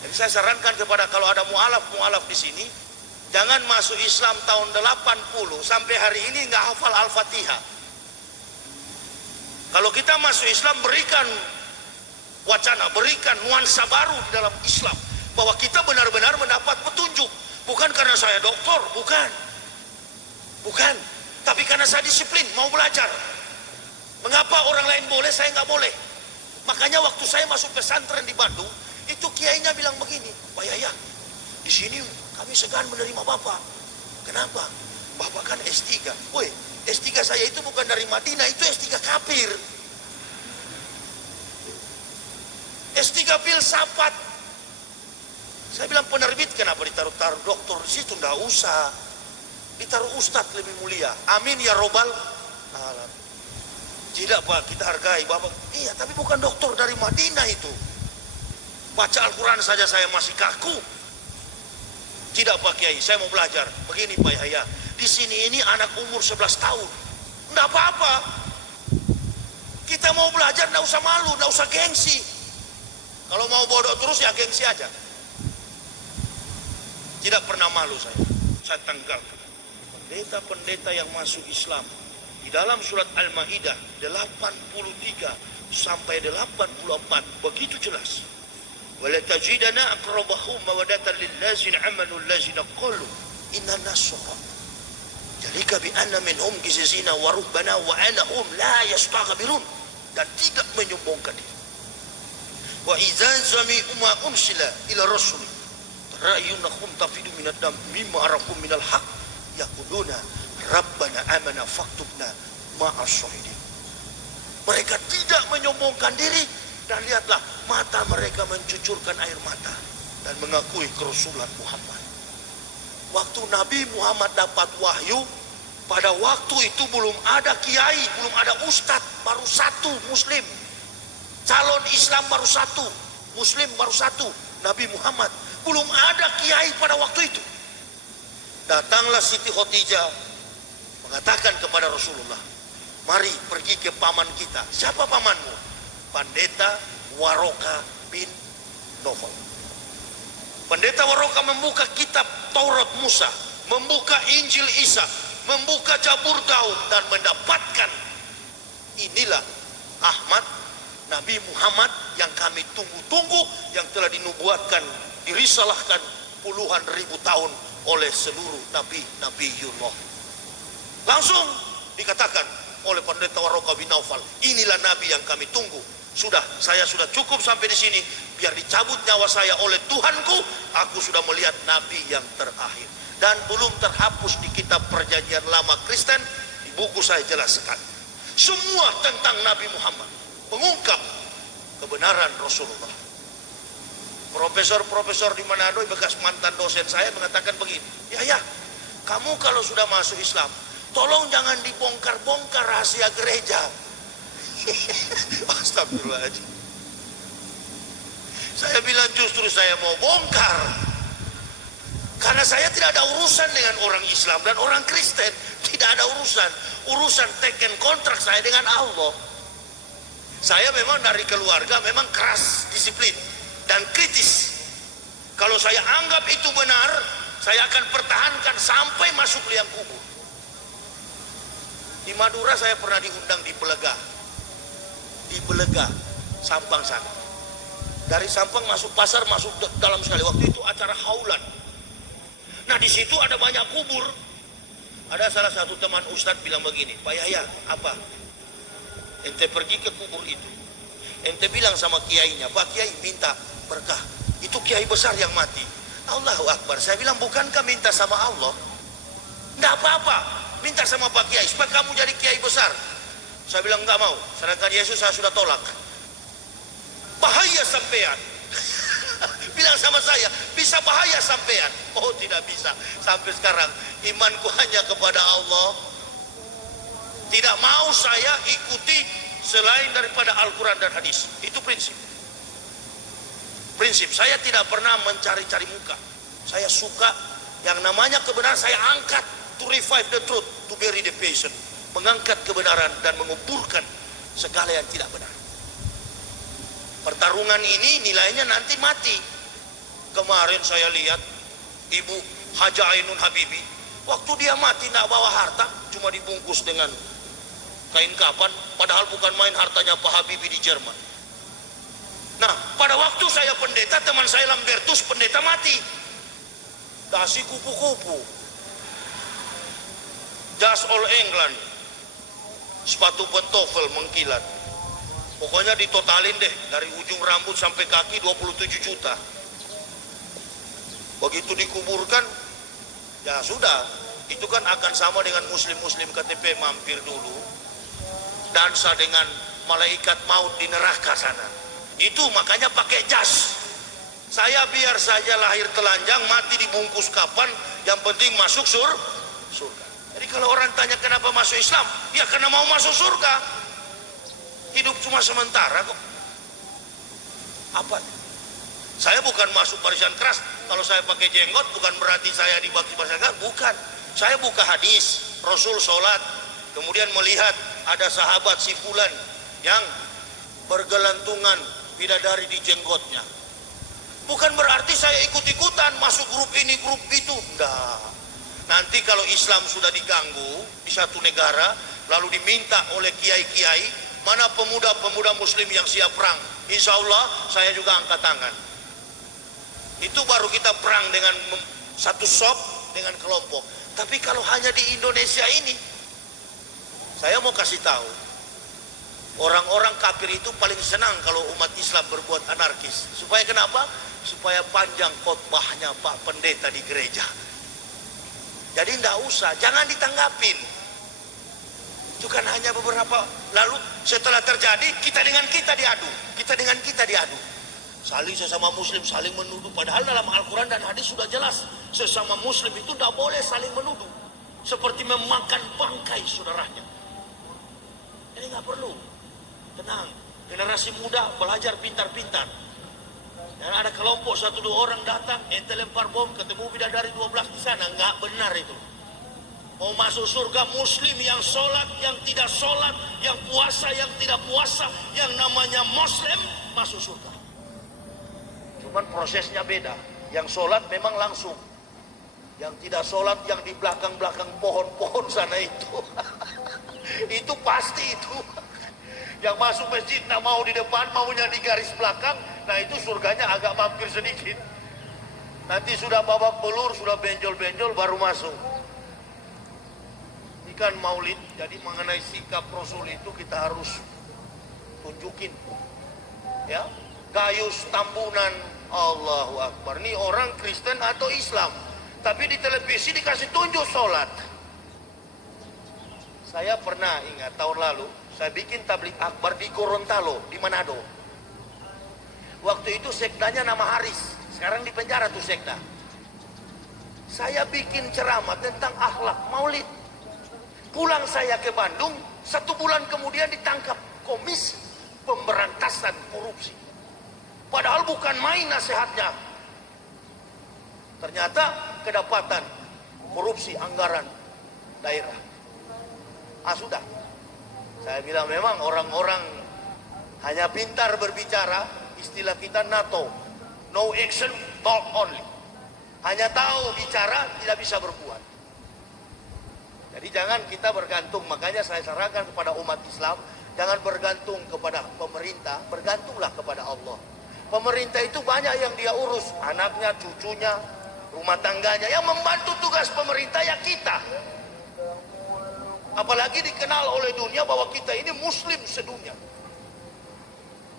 Jadi saya sarankan kepada kalau ada mualaf di sini, jangan masuk Islam tahun 80 sampai hari ini nggak hafal Al-Fatihah. Kalau kita masuk Islam, berikan wacana, berikan nuansa baru di dalam Islam, bahwa kita benar-benar mendapat petunjuk. Bukan karena saya doktor, bukan. Tapi karena saya disiplin, mau belajar. Mengapa orang lain boleh, saya nggak boleh? Makanya waktu saya masuk pesantren di Bandung, itu kiainya bilang begini, Pak Yaya, di sini kami segan menerima Bapak. Kenapa? Bapak kan S3. Woi, S3 saya itu bukan dari Madinah, itu S3 kafir. S3 filsafat. Saya bilang penerbit kenapa ditaruh-taruh doktor di situ? Nggak usah. Ditaruh ustadz lebih mulia. Amin ya robbal alam. Tidak Pak, kita hargai Bapak. Iya, tapi bukan doktor dari Madinah itu. Baca Al-Quran saja saya masih kaku. Tidak Pak Kiai, saya mau belajar. Begini Pak Yahya, di sini ini anak umur 11 tahun. Enggak apa-apa. Kita mau belajar, enggak usah malu, enggak usah gengsi. Kalau mau bodoh terus ya gengsi aja. Tidak pernah malu saya tanggalkan. Pendeta-pendeta yang masuk Islam di dalam surat Al-Maidah 83 sampai 84 begitu jelas. Wala tajidana aqrabahum mawaddatan lil ladzina amanu allazina qalu inna nasra. Jadi bi anna minhum qisasina wa rubbana wa anahum la yastaghfirun, dan tidak menyombongkan diri. Wa idza zami'u ma unsila ila rasul ra'yunahum tafidu minad dam mimma arakum minal haqq yaquluna rabbana amana faktubna ma'as syahidin. Mereka tidak menyombongkan diri, dan lihatlah mata mereka mencucurkan air mata dan mengakui kerasulan Muhammad. Waktu Nabi Muhammad dapat wahyu, pada waktu itu belum ada kiai, belum ada ustadz, baru satu muslim. Calon Islam baru satu, muslim baru satu, Nabi Muhammad. Belum ada kiai pada waktu itu. Datanglah Siti Khadijah mengatakan kepada Rasulullah, mari pergi ke paman kita. Siapa pamanmu? Pendeta Waroka bin Nawfal. Pendeta Waroka membuka kitab Taurat Musa. membuka Injil Isa, membuka Zabur Daud, dan mendapatkan inilah Ahmad, Nabi Muhammad yang kami tunggu-tunggu, yang telah dinubuatkan, dirisalahkan puluhan ribu tahun oleh seluruh nabi-nabiullah. Langsung dikatakan oleh Pendeta Waroka bin Naufal, inilah nabi yang kami tunggu. Sudah, saya sudah cukup sampai di sini. Biar dicabut nyawa saya oleh Tuhanku, aku sudah melihat nabi yang terakhir. Dan belum terhapus di kitab Perjanjian Lama Kristen, di buku saya jelaskan semua tentang Nabi Muhammad, mengungkap kebenaran Rasulullah. Profesor-profesor di Manado, bekas mantan dosen saya, mengatakan begini, ya, kamu kalau sudah masuk Islam, tolong jangan dibongkar-bongkar rahasia gereja. Astagfirullahaladzim. Saya bilang justru saya mau bongkar, karena saya tidak ada urusan dengan orang Islam dan orang Kristen. Tidak ada urusan teken kontrak saya dengan Allah. Saya memang dari keluarga memang keras, disiplin dan kritis. Kalau saya anggap itu benar, saya akan pertahankan sampai masuk liang kubur. Di Madura saya pernah diundang di Belega, Sampang sana. Dari Sampang masuk pasar, masuk dalam sekali. Waktu itu acara haulan. Nah, di situ ada banyak kubur. Ada salah satu teman Ustadz bilang begini, Pak Yahya, apa? Ente pergi ke kubur itu. Ente bilang sama kiainya, Pak Kiai minta berkah. Itu kiai besar yang mati. Allahu Akbar. Saya bilang, bukankah minta sama Allah? Enggak apa-apa, minta sama Pak Kiai supaya kamu jadi kiai besar. Saya bilang enggak mau, sedangkan Yesus saya sudah tolak. Bahaya sampean. Bilang sama saya, bisa bahaya sampean. Oh, tidak bisa. Sampai sekarang imanku hanya kepada Allah. Tidak mau saya ikuti selain daripada Al-Quran dan hadis. Itu prinsip. Saya tidak pernah mencari-cari muka. Saya suka yang namanya kebenaran, saya angkat. To revive the truth, to bury the patient. Mengangkat kebenaran dan menguburkan segala yang tidak benar. Pertarungan ini nilainya nanti mati. Kemarin saya lihat Ibu Haja Ainun Habibi, waktu dia mati tidak bawa harta, cuma dibungkus dengan kain kapan, padahal bukan main hartanya Pak Habibie di Jerman. Nah, pada waktu saya pendeta, teman saya Lambertus pendeta mati, dasi kupu-kupu, jas all England, sepatu pentofel mengkilat. Pokoknya ditotalin deh, dari ujung rambut sampai kaki 27 juta. Begitu dikuburkan, ya sudah, itu kan akan sama dengan muslim-muslim KTP mampir dulu, dansa dengan malaikat maut di neraka sana. Itu makanya pakai jas. Saya biar saja lahir telanjang, mati dibungkus kapan, yang penting masuk surga. Jadi kalau orang tanya kenapa masuk Islam, ya karena mau masuk surga. Hidup cuma sementara kok. Apa? Saya bukan masuk barisan keras. Kalau saya pakai jenggot bukan berarti saya dibagi barisan keras. Bukan. Saya buka hadis, Rasul sholat, kemudian melihat ada sahabat si fulan yang bergelantungan bidadari di jenggotnya. Bukan berarti saya ikut-ikutan masuk grup ini, grup itu. Enggak. Nanti kalau Islam sudah diganggu di satu negara, lalu diminta oleh kiai-kiai, mana pemuda-pemuda muslim yang siap perang, insya Allah saya juga angkat tangan. Itu baru kita perang dengan satu sop, dengan kelompok. Tapi kalau hanya di Indonesia ini, saya mau kasih tahu, orang-orang kafir itu paling senang kalau umat Islam berbuat anarkis. Supaya kenapa? Supaya panjang khotbahnya Pak Pendeta di gereja. Jadi enggak usah, jangan ditanggapin. Itu kan hanya beberapa, lalu setelah terjadi kita dengan kita diadu. Saling sesama muslim saling menuduh, padahal dalam Al-Quran dan hadis sudah jelas sesama muslim itu tidak boleh saling menuduh, seperti memakan bangkai saudaranya. Jadi nggak perlu, tenang. Generasi muda belajar pintar-pintar. Dan ada kelompok 1-2 orang datang, ente lempar bom, ketemu bidadari 12 di sana, nggak benar itu. Mau masuk surga muslim yang sholat, yang tidak sholat, yang puasa, yang tidak puasa, yang namanya muslim masuk surga. Cuman prosesnya beda. Yang sholat memang langsung. Yang tidak sholat yang di belakang-belakang pohon-pohon sana itu. Itu pasti itu. Yang masuk masjid nggak mau di depan, maunya di garis belakang. Nah itu surganya agak mampir sedikit. Nanti sudah babak belur, sudah benjol-benjol baru masuk. Ini kan maulid, jadi mengenai sikap Rasul itu kita harus tunjukin. Ya, Gayus Tambunan, Allahu Akbar. Ini orang Kristen atau Islam, tapi di televisi dikasih tunjuk sholat. Saya pernah ingat tahun lalu, saya bikin tablik akbar di Gorontalo, di Manado. Waktu itu sekdanya nama Haris, sekarang di penjara tuh sekda. Saya bikin ceramah tentang akhlak maulid. Pulang saya ke Bandung, 1 bulan kemudian ditangkap Komisi Pemberantasan Korupsi. Padahal bukan main nasihatnya. Ternyata kedapatan korupsi anggaran daerah. Sudah. Saya bilang memang orang-orang hanya pintar berbicara, istilah kita NATO. No action, talk only. Hanya tahu bicara, tidak bisa berbuat. Jadi jangan kita bergantung, makanya saya sarankan kepada umat Islam, jangan bergantung kepada pemerintah, bergantunglah kepada Allah. Pemerintah itu banyak yang dia urus, anaknya, cucunya, rumah tangganya. Yang membantu tugas pemerintah ya kita. Apalagi dikenal oleh dunia bahwa kita ini muslim sedunia.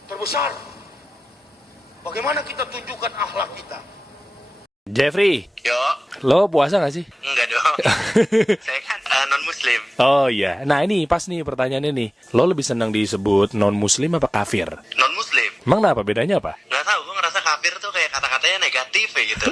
Terbesar. Bagaimana kita tunjukkan akhlak kita? Jeffrey, Yo, lo puasa gak sih? enggak dong. Saya kan non-muslim. Oh iya, nah ini pas nih pertanyaannya nih. Lo lebih senang disebut non-muslim apa kafir? Non-muslim. Emang apa bedanya apa? Nggak tahu, gue ngerasa kafir tuh kayak kata-katanya negatif ya gitu.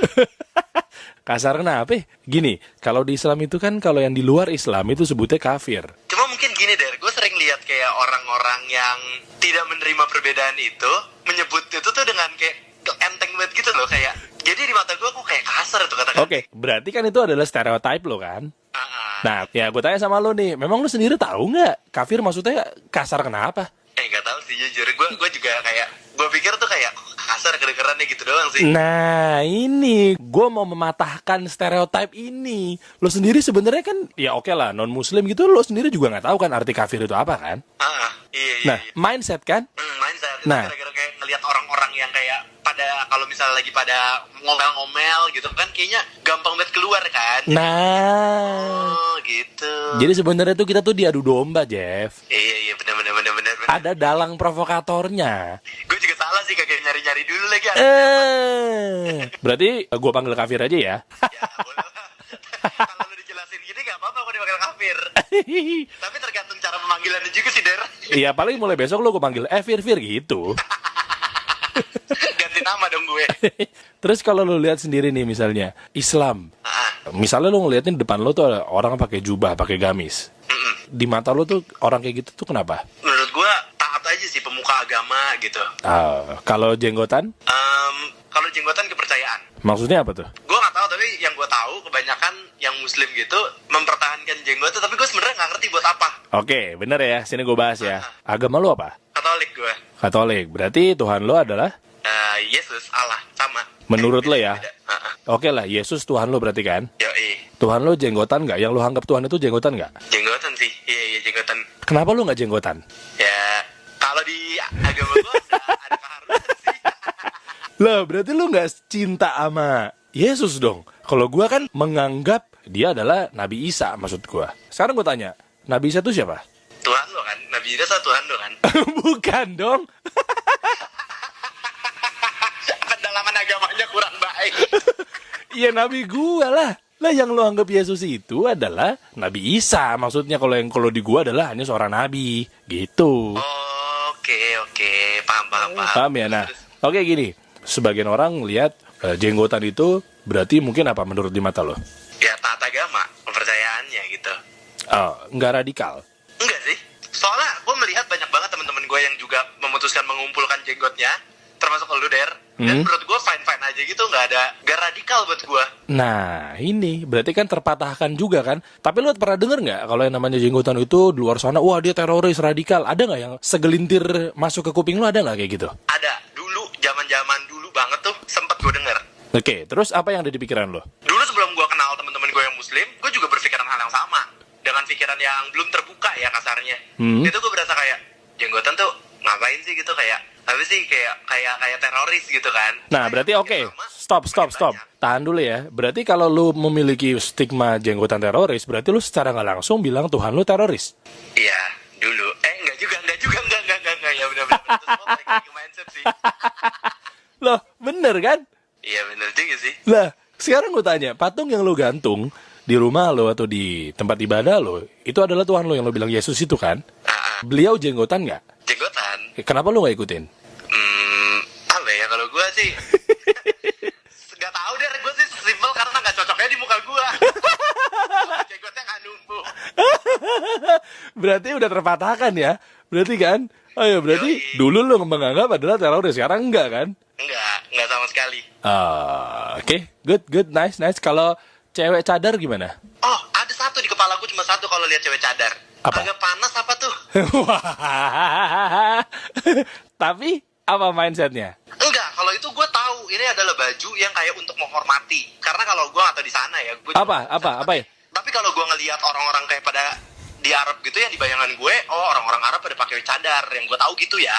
Kasar kenapa? Gini, kalau di Islam itu kan kalau yang di luar Islam itu sebutnya kafir. Cuma mungkin gini deh, gue sering lihat kayak orang-orang yang tidak menerima perbedaan itu menyebut itu tuh dengan kayak enteng banget gitu loh, kayak. Jadi di mata gue kayak kasar tuh kata-kata. Oke, berarti kan itu adalah stereotype lo kan? Nah, ya gue tanya sama lo nih, memang lo sendiri tahu nggak kafir maksudnya kasar kenapa? Nggak tahu sih jujur, gue juga kayak, gue pikir tuh kayak kasar kedengerannya gitu doang sih. Nah, ini gue mau mematahkan stereotype ini. Lo sendiri sebenarnya kan, ya oke lah, non-muslim gitu, lo sendiri juga nggak tahu kan arti kafir itu apa kan? Iya. Nah, mindset kan? Mindset. Nah. Gara-gara kayak ngelihat orang-orang yang kayak pada kalau misalnya lagi pada ngomel-ngomel gitu kan, kayaknya gampang banget keluar kan. Nah, Oh gitu. jadi sebenarnya tuh kita tuh diadu domba, Jeff. Iya benar. Ada dalang provokatornya. Gue juga salah sih, kagak nyari-nyari dulu lagi. Berarti gue panggil kafir aja ya. Ya boleh lah. Kalau lu dijelasin gini gak apa-apa gue dipanggil kafir. Tapi tergantung cara pemanggilannya juga sih, Der. Iya, paling mulai besok lo gue panggil Fir gitu. Ganti nama dong gue. Terus kalau lo lihat sendiri nih misalnya Islam, misalnya lo ngeliatin depan lo tuh ada orang pakai jubah, pakai gamis. Di mata lo tuh orang kayak gitu tuh kenapa? Menurut gue taat aja sih, pemuka agama gitu. Kalau jenggotan? Kalau jenggotan kepercayaan. Maksudnya apa tuh? Gue nggak tahu, tapi yang gue tahu kebanyakan yang muslim gitu mempertahankan jenggot, tapi gue sebenarnya nggak ngerti buat apa. Oke, bener ya. Sini gue bahas ya. Agama lo apa? Katolik gue. Katolik. Berarti Tuhan lo adalah? Yesus, Allah, sama. Menurut lo ya? Beda. Oke lah, Yesus Tuhan lo berarti kan? Yoi. Tuhan lo jenggotan nggak? Yang lo anggap Tuhan itu jenggotan nggak? Jenggotan sih, iya jenggotan. Kenapa lo nggak jenggotan? Ya, kalau di agama gue ada keharusan sih. Lah, berarti lo nggak cinta sama Yesus dong. Kalau gue kan menganggap dia adalah Nabi Isa, maksud gue. Sekarang gue tanya, Nabi Isa itu siapa? Tuhan lo kan, Nabi Isa Tuhan lo kan. Bukan dong. Pendalaman agamanya kurang baik. Iya, Nabi gue lah. Lah yang lo anggap Yesus itu adalah Nabi Isa. Maksudnya kalau di gue adalah hanya seorang Nabi. Gitu. Oke, paham. Paham ya? Nah, oke gini. Sebagian orang lihat jenggotan itu berarti mungkin apa menurut di mata lo? Ya taat agama, kepercayaannya gitu. Nggak radikal. Enggak sih. Soalnya gue melihat banyak banget teman-teman gue yang juga memutuskan mengumpulkan jenggotnya, termasuk lu, Der. Dan menurut gue fine-fine aja gitu, gak radikal buat gue. Nah, ini berarti kan terpatahkan juga kan. Tapi lu pernah denger nggak kalau yang namanya jenggotan itu di luar sana, wah dia teroris radikal. Ada nggak yang segelintir masuk ke kuping lu, ada nggak kayak gitu? Ada. Dulu, zaman dulu banget tuh, sempet gue denger. Oke, terus apa yang ada di pikiran lo? Dulu sebelum gue kenal pikiran yang belum terbuka ya kasarnya. Itu gue berasa kayak jenggotan tuh ngapain sih gitu, kayak apa sih, kayak teroris gitu kan. Nah, berarti oke. Stop. Tahan dulu ya. Berarti kalau lu memiliki stigma jenggotan teroris, berarti lu secara nggak langsung bilang Tuhan lu teroris. Iya, dulu. Enggak juga. Ya benar-benar. Itu semua balik lagi ke mindset sih. Loh, bener kan? Iya bener juga sih. Lah, sekarang gue tanya, patung yang lu gantung di rumah lo atau di tempat ibadah lo, itu adalah Tuhan lo yang lo bilang Yesus itu kan? Beliau jenggotan nggak? Jenggotan. Kenapa lo nggak ikutin? Apa ya, kalau gue sih nggak tahu deh, gue sih simpel karena nggak cocoknya di muka gue. Jenggotnya nggak numbuh. Berarti udah terpatahkan ya? Berarti kan? Ayo, berarti dulu lo menganggap adalah teroris, sekarang enggak kan? Enggak sama sekali. Oke, good, nice. Kalau cewek cadar gimana? Oh, ada satu di kepala gue, cuma satu kalau lihat cewek cadar. Apa? Agak panas apa tuh? Wah. Tapi apa mindsetnya? Enggak, kalau itu gue tahu ini adalah baju yang kayak untuk menghormati. Karena kalau gue atau di sana ya, gue Apa ya? Tapi kalau gue ngelihat orang-orang kayak pada di Arab gitu ya, di bayangan gue, oh orang-orang Arab pada pakai cadar, yang gue tahu gitu ya.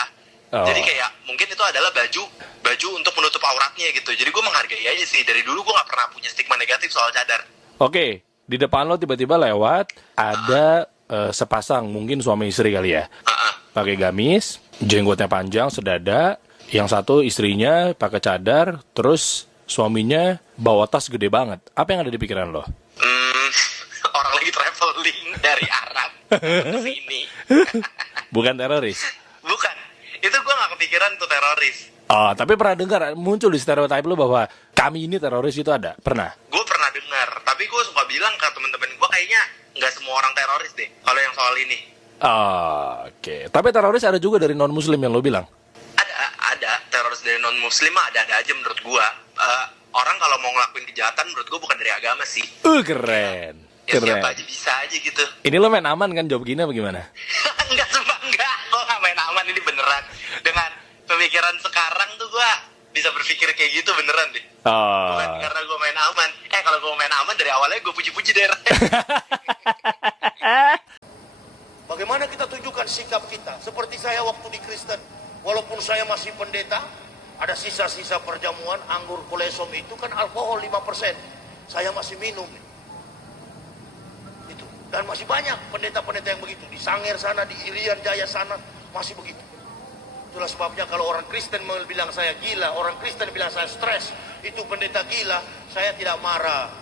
Jadi kayak mungkin itu adalah baju untuk menutup auratnya gitu. Jadi gue menghargai aja sih. Dari dulu gue nggak pernah punya stigma negatif soal cadar. Oke, di depan lo tiba-tiba lewat ada sepasang mungkin suami istri kali ya. Pakai gamis, jenggotnya panjang sedada. Yang satu istrinya pakai cadar, terus suaminya bawa tas gede banget. Apa yang ada di pikiran lo? Orang lagi traveling dari Arab ke sini. Bukan teroris. Bukan. Itu gue gak kepikiran tuh teroris. Oh, tapi pernah dengar muncul di stereotip lo bahwa kami ini teroris itu ada? Pernah? Gue pernah dengar, tapi gue suka bilang ke temen-temen gue kayaknya nggak semua orang teroris deh kalau yang soal ini. Oke. Tapi teroris ada juga dari non-muslim yang lo bilang? Ada teroris dari non-muslim, ada aja menurut gue. Orang kalau mau ngelakuin kejahatan menurut gue bukan dari agama sih. Keren. Ya siapa aja bisa aja gitu. Ini lo main aman kan jawab gini apa gimana? Enggak, sumpah enggak. Gue gak main aman, ini beneran. Dengan pemikiran sekarang tuh gue bisa berpikir kayak gitu beneran deh. Bukan karena gue main aman. Kalau gue main aman dari awalnya gue puji-puji deh. Bagaimana kita tunjukkan sikap kita? Seperti saya waktu di Kristen. Walaupun saya masih pendeta, ada sisa-sisa perjamuan, anggur kolesom itu kan alkohol 5%. Saya masih minum. Itu. Dan masih banyak pendeta-pendeta yang begitu. Di Sangir sana, di Irian Jaya sana, masih begitu. Itulah sebabnya kalau orang Kristen bilang saya gila, orang Kristen bilang saya stres, itu pendeta gila, saya tidak marah.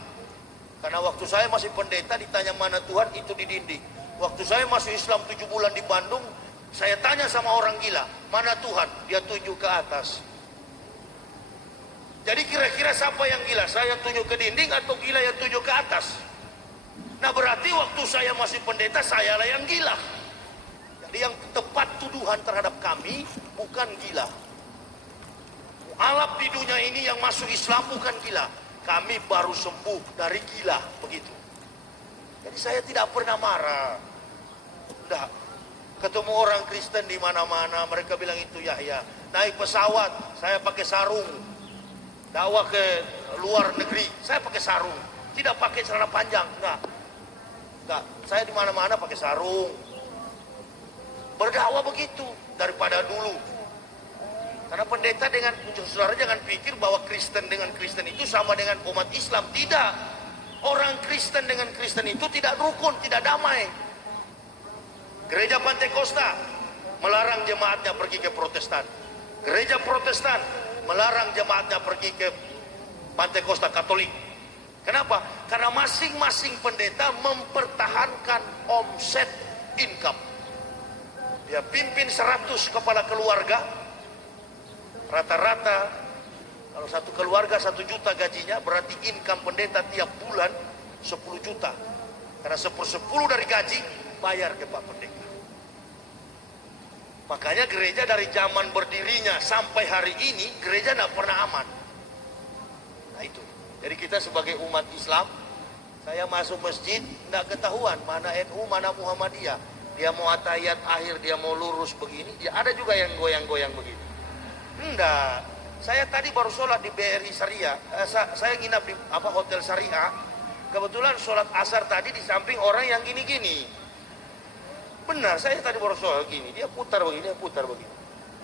Karena waktu saya masih pendeta ditanya mana Tuhan, itu di dinding. Waktu saya masuk Islam 7 bulan di Bandung, saya tanya sama orang gila, mana Tuhan? Dia tunjuk ke atas. Jadi kira-kira siapa yang gila? Saya tunjuk ke dinding atau gila yang tunjuk ke atas? Nah berarti waktu saya masih pendeta, sayalah yang gila. Jadi yang tepat tuduhan terhadap kami bukan gila. Alap di dunia ini yang masuk Islam bukan gila. Kami baru sembuh dari gila, begitu. Jadi saya tidak pernah marah. Tidak. Ketemu orang Kristen di mana-mana, mereka bilang itu Yahya. Naik pesawat, saya pakai sarung. Dakwah ke luar negeri, saya pakai sarung. Tidak pakai celana panjang, enggak. Saya di mana-mana pakai sarung. Berdakwah begitu daripada dulu. Karena pendeta dengan saudara jangan pikir bahwa Kristen dengan Kristen itu sama dengan umat Islam. Tidak. Orang Kristen dengan Kristen itu tidak rukun, tidak damai. Gereja Pantekosta melarang jemaatnya pergi ke Protestan. Gereja Protestan melarang jemaatnya pergi ke Pantekosta Katolik. Kenapa? Karena masing-masing pendeta mempertahankan omset income. Dia pimpin 100 kepala keluarga. Rata-rata kalau satu keluarga 1 juta gajinya, berarti income pendeta tiap bulan 10 juta. Karena 10 dari gaji bayar ke Pak Pendeta. Makanya gereja dari zaman berdirinya sampai hari ini, gereja tidak pernah aman. Nah itu. Jadi kita sebagai umat Islam, saya masuk masjid, tidak ketahuan mana NU, mana Muhammadiyah. Dia mau atayat akhir, dia mau lurus begini, dia ada juga yang goyang-goyang begini. Enggak. Saya tadi baru sholat di BRI Syariah. Saya nginap di Hotel Syariah. Kebetulan sholat asar tadi di samping orang yang gini-gini. Benar, saya tadi baru sholat gini, dia putar begini, dia putar begini.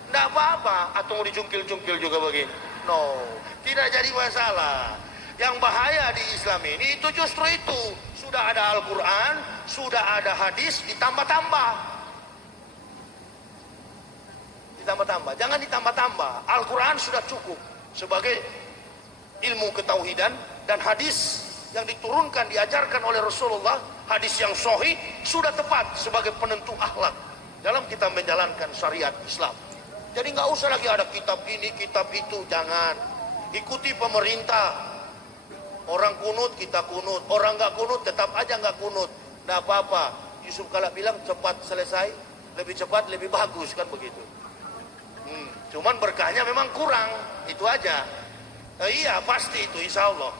Tidak apa-apa, atau mau dicungkil-cungkil juga begini. No, tidak jadi masalah. Yang bahaya di Islam ini itu justru itu. Sudah ada Al-Quran, sudah ada hadis, ditambah-tambah. Ditambah-tambah, jangan ditambah-tambah. Al-Quran sudah cukup sebagai ilmu ketauhidan, dan hadis yang diturunkan, diajarkan oleh Rasulullah, hadis yang sahih, sudah tepat sebagai penentu akhlak dalam kita menjalankan syariat Islam. Jadi nggak usah lagi ada kitab ini, kitab itu, jangan. Ikuti pemerintah. Orang kunut, kita kunut. Orang nggak kunut, tetap aja nggak kunut. Nggak apa-apa. Yusuf Kala bilang cepat selesai, lebih cepat, lebih bagus, kan begitu. Cuman berkahnya memang kurang, itu aja. Iya, pasti itu, insya Allah.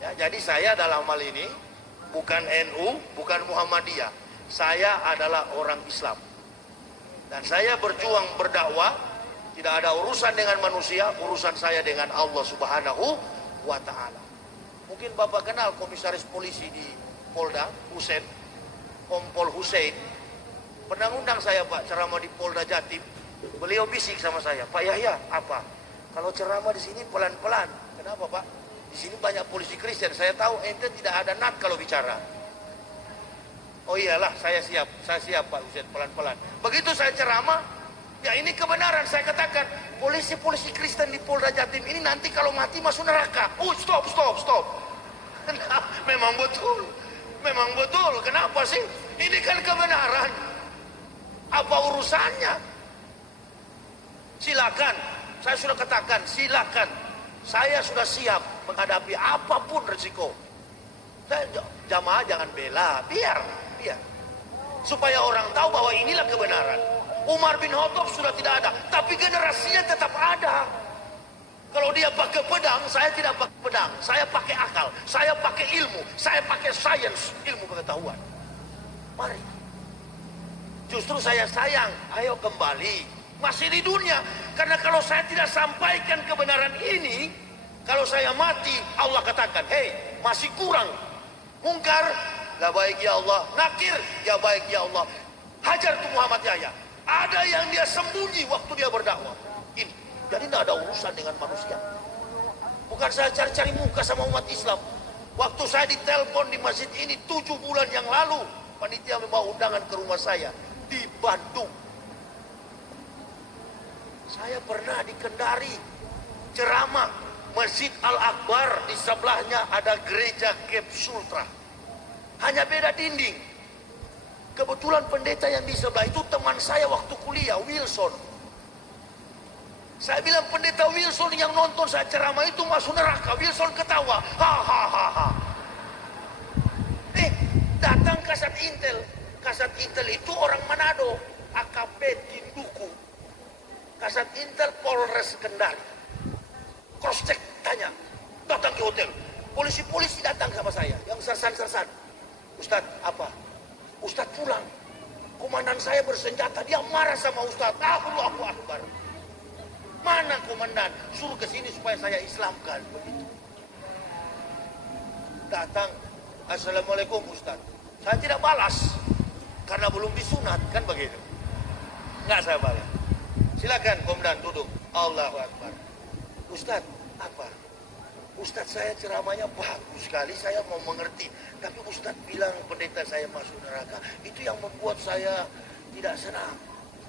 Ya, jadi saya dalam hal ini bukan NU, bukan Muhammadiyah. Saya adalah orang Islam. Dan saya berjuang berdakwah, tidak ada urusan dengan manusia, urusan saya dengan Allah Subhanahu wa Ta'ala. Mungkin Bapak kenal komisaris polisi di Polda, Husein, Kompol Husein. Pernah ngundang saya Pak ceramah di Polda Jatim. Beliau bisik sama saya, Pak Yahya, apa? Kalau ceramah di sini pelan-pelan. Kenapa Pak? Di sini banyak polisi Kristen. Saya tahu ente tidak ada nat kalau bicara. Oh iyalah, saya siap Pak Husein, pelan-pelan. Begitu saya ceramah, ya ini kebenaran. Saya katakan, polisi-polisi Kristen di Polda Jatim ini nanti kalau mati masuk neraka. Oh stop. Memang betul. Kenapa sih? Ini kan kebenaran. Apa urusannya? Silakan. Saya sudah katakan, silakan. Saya sudah siap menghadapi apapun resiko. Jamaah jangan bela, biar. Supaya orang tahu bahwa inilah kebenaran. Umar bin Khattab sudah tidak ada, tapi generasinya tetap ada. Kalau dia pakai pedang, saya tidak pakai pedang. Saya pakai akal, saya pakai ilmu, saya pakai sains, ilmu pengetahuan. Mari. Justru saya sayang, ayo kembali. Masih di dunia. Karena kalau saya tidak sampaikan kebenaran ini, kalau saya mati, Allah katakan, hei, masih kurang. Mungkar, gak baik ya Allah. Nakir, gak baik ya Allah. Hajar tuh Muhammad Yahya. Ada yang dia sembunyi waktu dia berdakwah. Ini. Jadi tidak ada urusan dengan manusia. Bukan saya cari-cari muka sama umat Islam. Waktu saya ditelepon di masjid ini 7 bulan yang lalu, panitia membawa undangan ke rumah saya di Bandung. Saya pernah di Kendari ceramah, Masjid Al-Akbar, di sebelahnya ada gereja Cape Sultra. Hanya beda dinding. Kebetulan pendeta yang di sebelah itu teman saya waktu kuliah, Wilson. Saya bilang pendeta Wilson yang nonton saya ceramah itu masuk neraka. Wilson ketawa, hahaha. Datang Kasat Intel. Kasat Intel itu orang Manado, AKP Tinduku. Kasat Intel Polres Kendari. Cross check, tanya, datang ke hotel. Polisi-polisi datang sama saya, yang sersan-sersan. Ustadz, apa? Ustadz pulang. Komandan saya bersenjata, dia marah sama Ustadz. Allahu Akbar. Mana komandan? Suruh ke sini supaya saya Islamkan. Begitu. Datang, Assalamualaikum Ustadz. Saya tidak balas, karena belum disunat, kan begitu. Nggak saya balas. Silakan komandan duduk. Allahu Akbar. Ustadz, apa? Ustadz saya ceramahnya bagus sekali, saya mau mengerti. Tapi Ustadz bilang pendeta saya masuk neraka. Itu yang membuat saya tidak senang.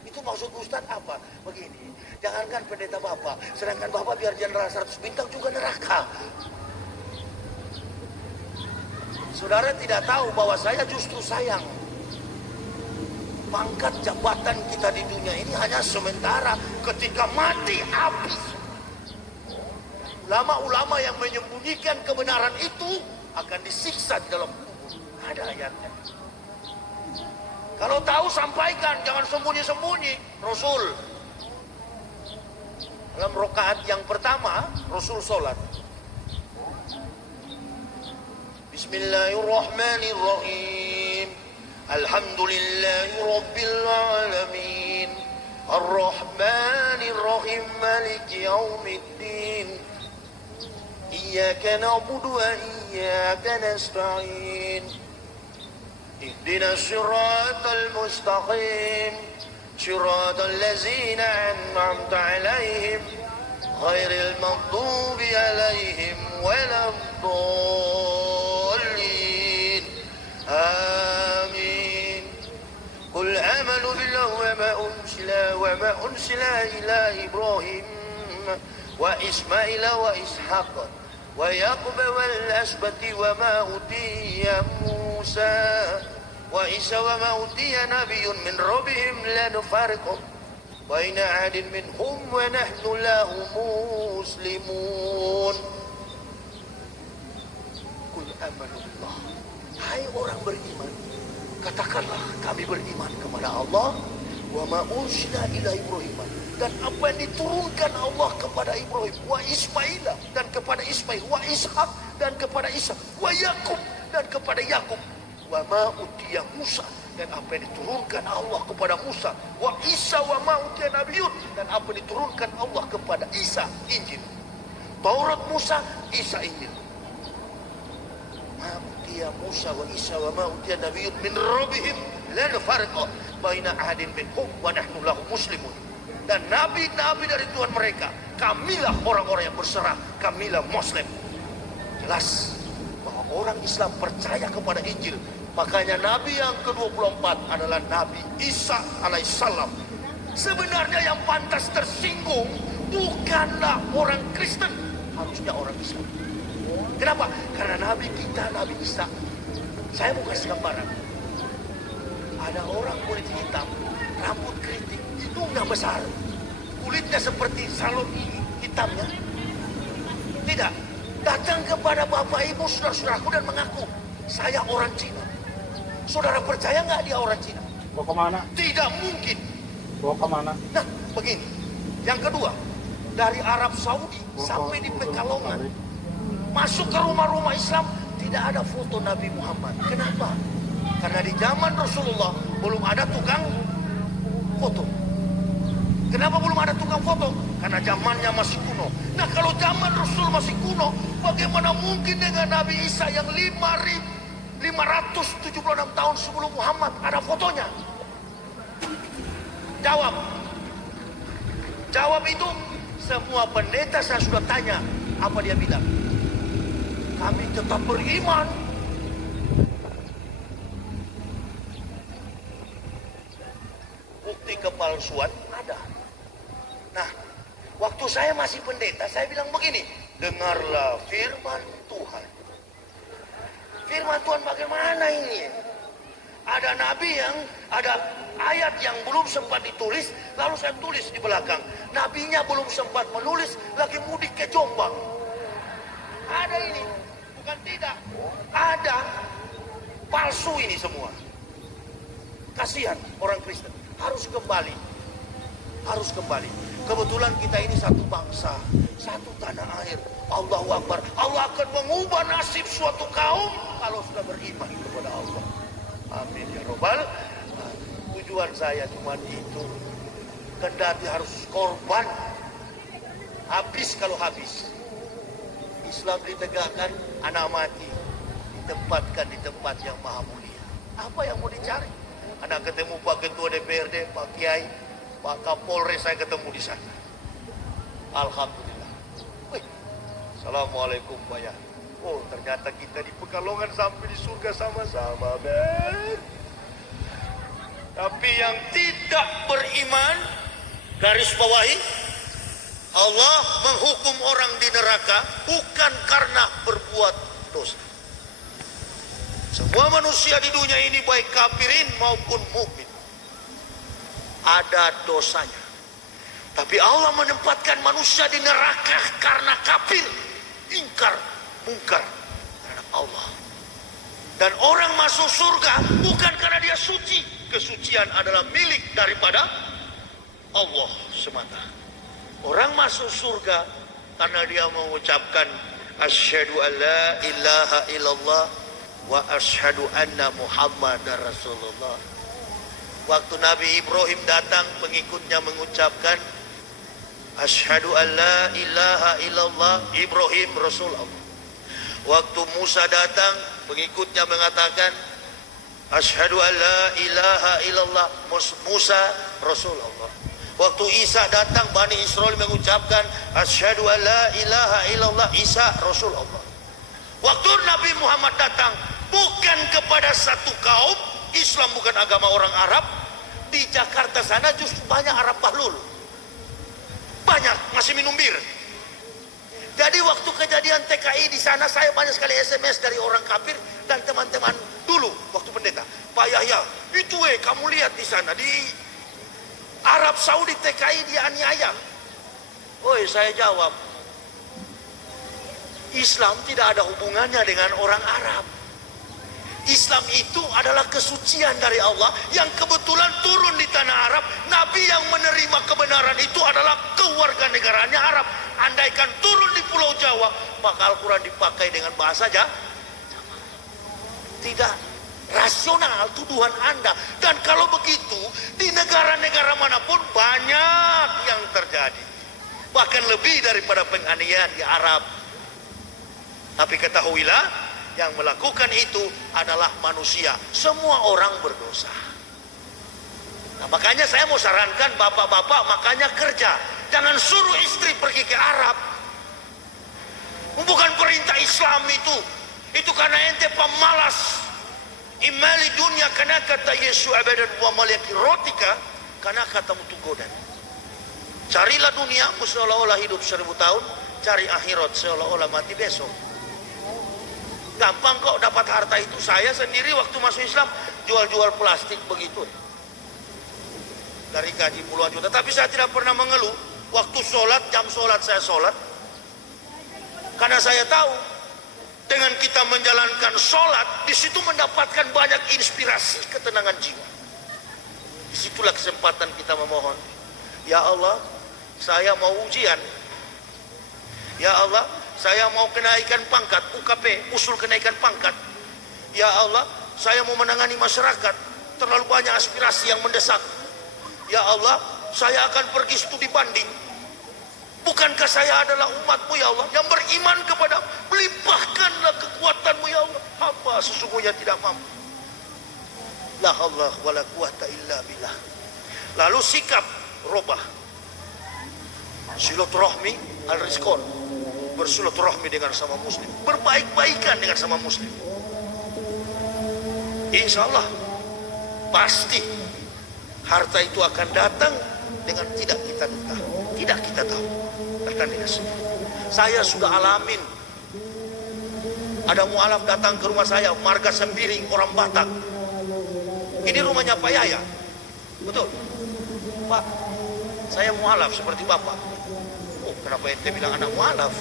Itu maksud Ustadz apa? Begini, jangankan pendeta Bapak, sedangkan Bapak biar jenderal 100 bintang juga neraka. Saudara tidak tahu bahwa saya justru sayang. Pangkat jabatan kita di dunia ini hanya sementara, ketika mati habis. Ulama-ulama yang menyembunyikan kebenaran itu akan disiksa di dalam kubur. Ada ayatnya. Kalau tahu sampaikan, jangan sembunyi-sembunyi. Rasul dalam rakaat yang pertama, Rasul sholat. Bismillahirrahmanirrahim. Alhamdulillahi Rabbil Alamin. Ar-Rahmanirrahim. Maliki Yawmiddin. Iyyaka na'budu wa iyyaka وإياك نستعين اهدنا الصراط المستقيم صراط الذين أنعمت عليهم غير المغضوب عليهم ولا الضالين آمين قل آمنوا بالله وما أنزل إلى إبراهيم وإسماعيل وإسحاق ويعقوب والأسباط وما أوتي موسى وعيسى وما أوتي نبي من ربهم لا نفارق بين أحد منهم ونحن له مسلمون. Qul amanu billah. Hai orang beriman, katakanlah kami beriman kepada Allah wa ma ursila ila Ibrahim, dan apa yang diturunkan Allah kepada Ibrahim, wa Ismail, dan kepada Ismail, wa Ishak, dan kepada Ishak, wa Yakub, dan kepada Yakub, wa ma utiya Musa, dan apa yang diturunkan Allah kepada Musa, wa Isa wa ma utiya Nabiyun, dan apa yang diturunkan Allah kepada Isa, Injil. Taurat Musa, Isa, Injil. Ma utiya Musa wa Isa wa ma utiya Nabiyun min rabbihim la nufarriqu baina ahadin minhum wa nahnu lahu muslimun. Dan nabi-nabi dari Tuhan mereka, kamilah orang-orang yang berserah, kamilah Muslim. Jelas bahwa orang Islam percaya kepada Injil. Makanya Nabi yang ke-24 adalah Nabi Isa alaihissalam. Sebenarnya yang pantas tersinggung bukanlah orang Kristen, harusnya orang Islam. Kenapa? Karena Nabi kita, Nabi Isa. Saya mau kasih gambaran. Ada orang kulit hitam, rambut keriting, hidungnya besar, kulitnya seperti salon ini, hitamnya. Tidak, datang kepada Bapak Ibu saudara-saudaraku dan mengaku, saya orang Cina. Saudara percaya nggak dia orang Cina? Mau kemana? Tidak mungkin. Mau kemana? Nah, begini. Yang kedua, dari Arab Saudi sampai di Pekalongan, masuk ke rumah-rumah Islam, tidak ada foto Nabi Muhammad. Kenapa? Karena di zaman Rasulullah belum ada tukang foto. Kenapa belum ada tukang foto? Karena zamannya masih kuno. Nah, kalau zaman Rasul masih kuno, bagaimana mungkin dengan Nabi Isa yang 576 tahun sebelum Muhammad ada fotonya? Jawab. Jawab itu semua pendeta saya sudah tanya. Apa dia bilang? Kami tetap beriman. Bukti kepalsuan ada. Nah, waktu saya masih pendeta, saya bilang begini, dengarlah firman Tuhan. Firman Tuhan bagaimana ini? Ada nabi yang, ada ayat yang belum sempat ditulis, lalu saya tulis di belakang. Nabinya belum sempat menulis, lagi mudik ke Jombang. Ada ini, bukan tidak. Ada, palsu ini semua. Kasihan orang Kristen, harus kembali. Harus kembali. Kebetulan kita ini satu bangsa, satu tanah air. Allahu Akbar. Allah akan mengubah nasib suatu kaum kalau sudah beriman kepada Allah. Amin ya robbal. Tujuan saya cuma itu. Kendati harus korban. Habis kalau habis. Islam ditegakkan, anak mati. Ditempatkan di tempat yang maha mulia. Apa yang mau dicari? Anak ketemu Pak Ketua DPRD, Pak Kiai, Pak Kapolres, saya ketemu di sana. Alhamdulillah. Wih, Assalamualaikum Pak ya. Oh, ternyata kita di Pekalongan sampai di surga sama-sama, Ben. Tapi yang tidak beriman, garis bawahi, Allah menghukum orang di neraka bukan karena berbuat dosa. Semua manusia di dunia ini baik kafirin maupun mukmin ada dosanya. Tapi Allah menempatkan manusia di neraka karena kafir, ingkar, mungkar terhadap Allah. Dan orang masuk surga bukan karena dia suci. Kesucian adalah milik daripada Allah semata. Orang masuk surga karena dia mengucapkan asyhadu alla ilaha illallah wa asyhadu anna Muhammadar Rasulullah. Waktu Nabi Ibrahim datang, pengikutnya mengucapkan asyhadu alla ilaha illallah, Ibrahim Rasul Allah. Waktu Musa datang, pengikutnya mengatakan, Asyhadu an la ilaha illallah, Musa Rasulullah. Waktu Isa datang, Bani Israel mengucapkan, Asyhadu an la ilaha illallah, Isa Rasulullah. Waktu Nabi Muhammad datang, bukan kepada satu kaum, Islam bukan agama orang Arab. Di Jakarta sana justru banyak Arab Bahlul. Banyak, masih minum bir. Jadi waktu kejadian TKI di sana, saya banyak sekali SMS dari orang kafir dan teman-teman dulu waktu pendeta. Pak Yahya, itu kamu lihat di sana di Arab Saudi TKI dianiaya. Oi, saya jawab, Islam tidak ada hubungannya dengan orang Arab. Islam itu adalah kesucian dari Allah yang kebetulan turun di tanah Arab. Nabi yang menerima kebenaran itu adalah kewarganegaraannya Arab. Andaikan turun di Pulau Jawa, maka Al-Quran dipakai dengan bahasa Jawa. Tidak rasional tuduhan Anda. Dan kalau begitu, di negara-negara manapun banyak yang terjadi. Bahkan lebih daripada penganiayaan di Arab. Tapi ketahuilah, yang melakukan itu adalah manusia. Semua orang berdosa. Nah, makanya saya mau sarankan bapak-bapak, makanya kerja. Jangan suruh istri pergi ke Arab. Bukan perintah Islam itu. Itu karena ente pemalas. Imali dunia karena kata Yesus abadan wa malaki rotika karena kata mutugodan. Carilah dunia seolah-olah hidup 1000 tahun, cari akhirat seolah-olah mati besok. Gampang kok dapat harta itu. Saya sendiri waktu masuk Islam jual-jual plastik begitu. Dari gaji puluhan juta. Tapi saya tidak pernah mengeluh. Waktu sholat, jam sholat saya sholat. Karena saya tahu dengan kita menjalankan sholat, di situ mendapatkan banyak inspirasi ketenangan jiwa. Disitulah kesempatan kita memohon. Ya Allah, saya mau ujian. Ya Allah, saya mau kenaikan pangkat, UKP, usul kenaikan pangkat. Ya Allah, saya mau menangani masyarakat, terlalu banyak aspirasi yang mendesak. Ya Allah, saya akan pergi studi banding. Bukankah saya adalah umatmu ya Allah, yang beriman kepada, melimpahkanlah kekuatanmu ya Allah. Hamba sesungguhnya tidak mampu. La haula wala quwata illa billah. Lalu sikap robah. Silaturahmi al-rizqon. Bersilaturahmi dengan sama muslim, berbaik-baikan dengan sama muslim. Insya Allah pasti harta itu akan datang dengan tidak kita duga, tidak kita tahu, datang dengan sendiri. Saya sudah alamin. Ada mualaf datang ke rumah saya, marga Sembiring, orang Batak. Ini rumahnya Pak Yaya, betul Pak, saya mualaf seperti Bapak. Oh, kenapa ente bilang anak mualaf?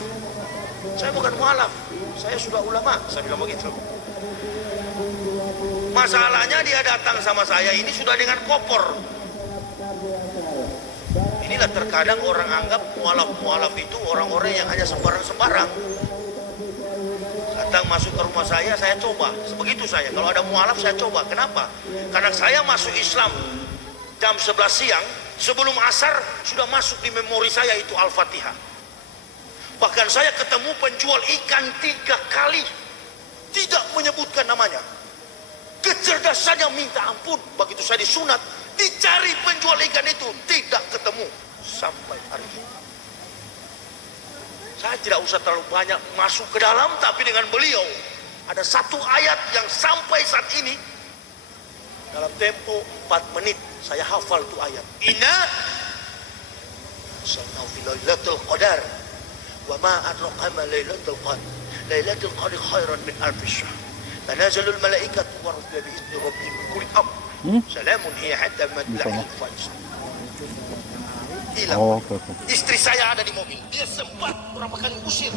Saya bukan mualaf, saya sudah ulama. Saya bilang begitu. Masalahnya dia datang sama saya ini sudah dengan kopor. Inilah terkadang orang anggap mualaf-mualaf itu orang-orang yang hanya sembarang-sembarang. Datang masuk ke rumah saya coba. Sebegitu saya, kalau ada mualaf saya coba. Kenapa? Karena saya masuk Islam jam 11 siang, sebelum asar sudah masuk di memori saya itu Al-Fatihah. Bahkan saya ketemu penjual ikan 3 kali, tidak menyebutkan namanya. Kecerdasannya minta ampun. Begitu saya disunat, dicari penjual ikan itu, tidak ketemu sampai hari ini. Saya tidak usah terlalu banyak masuk ke dalam, tapi dengan beliau ada satu ayat yang sampai saat ini dalam tempo 4 menit saya hafal itu ayat. Inna sallallahu fi lailatul qadar wa ma adraka ma lailatul qadar. Lailatul qadar khairan min alf syahr. Tanazalul malaikatu wa rusul bi izni rabbihim min kulli amr. Salamun hiya hatta matla'il fajr. Hilang. Istri saya ada di mobil. Dia sempat berapa kali usir.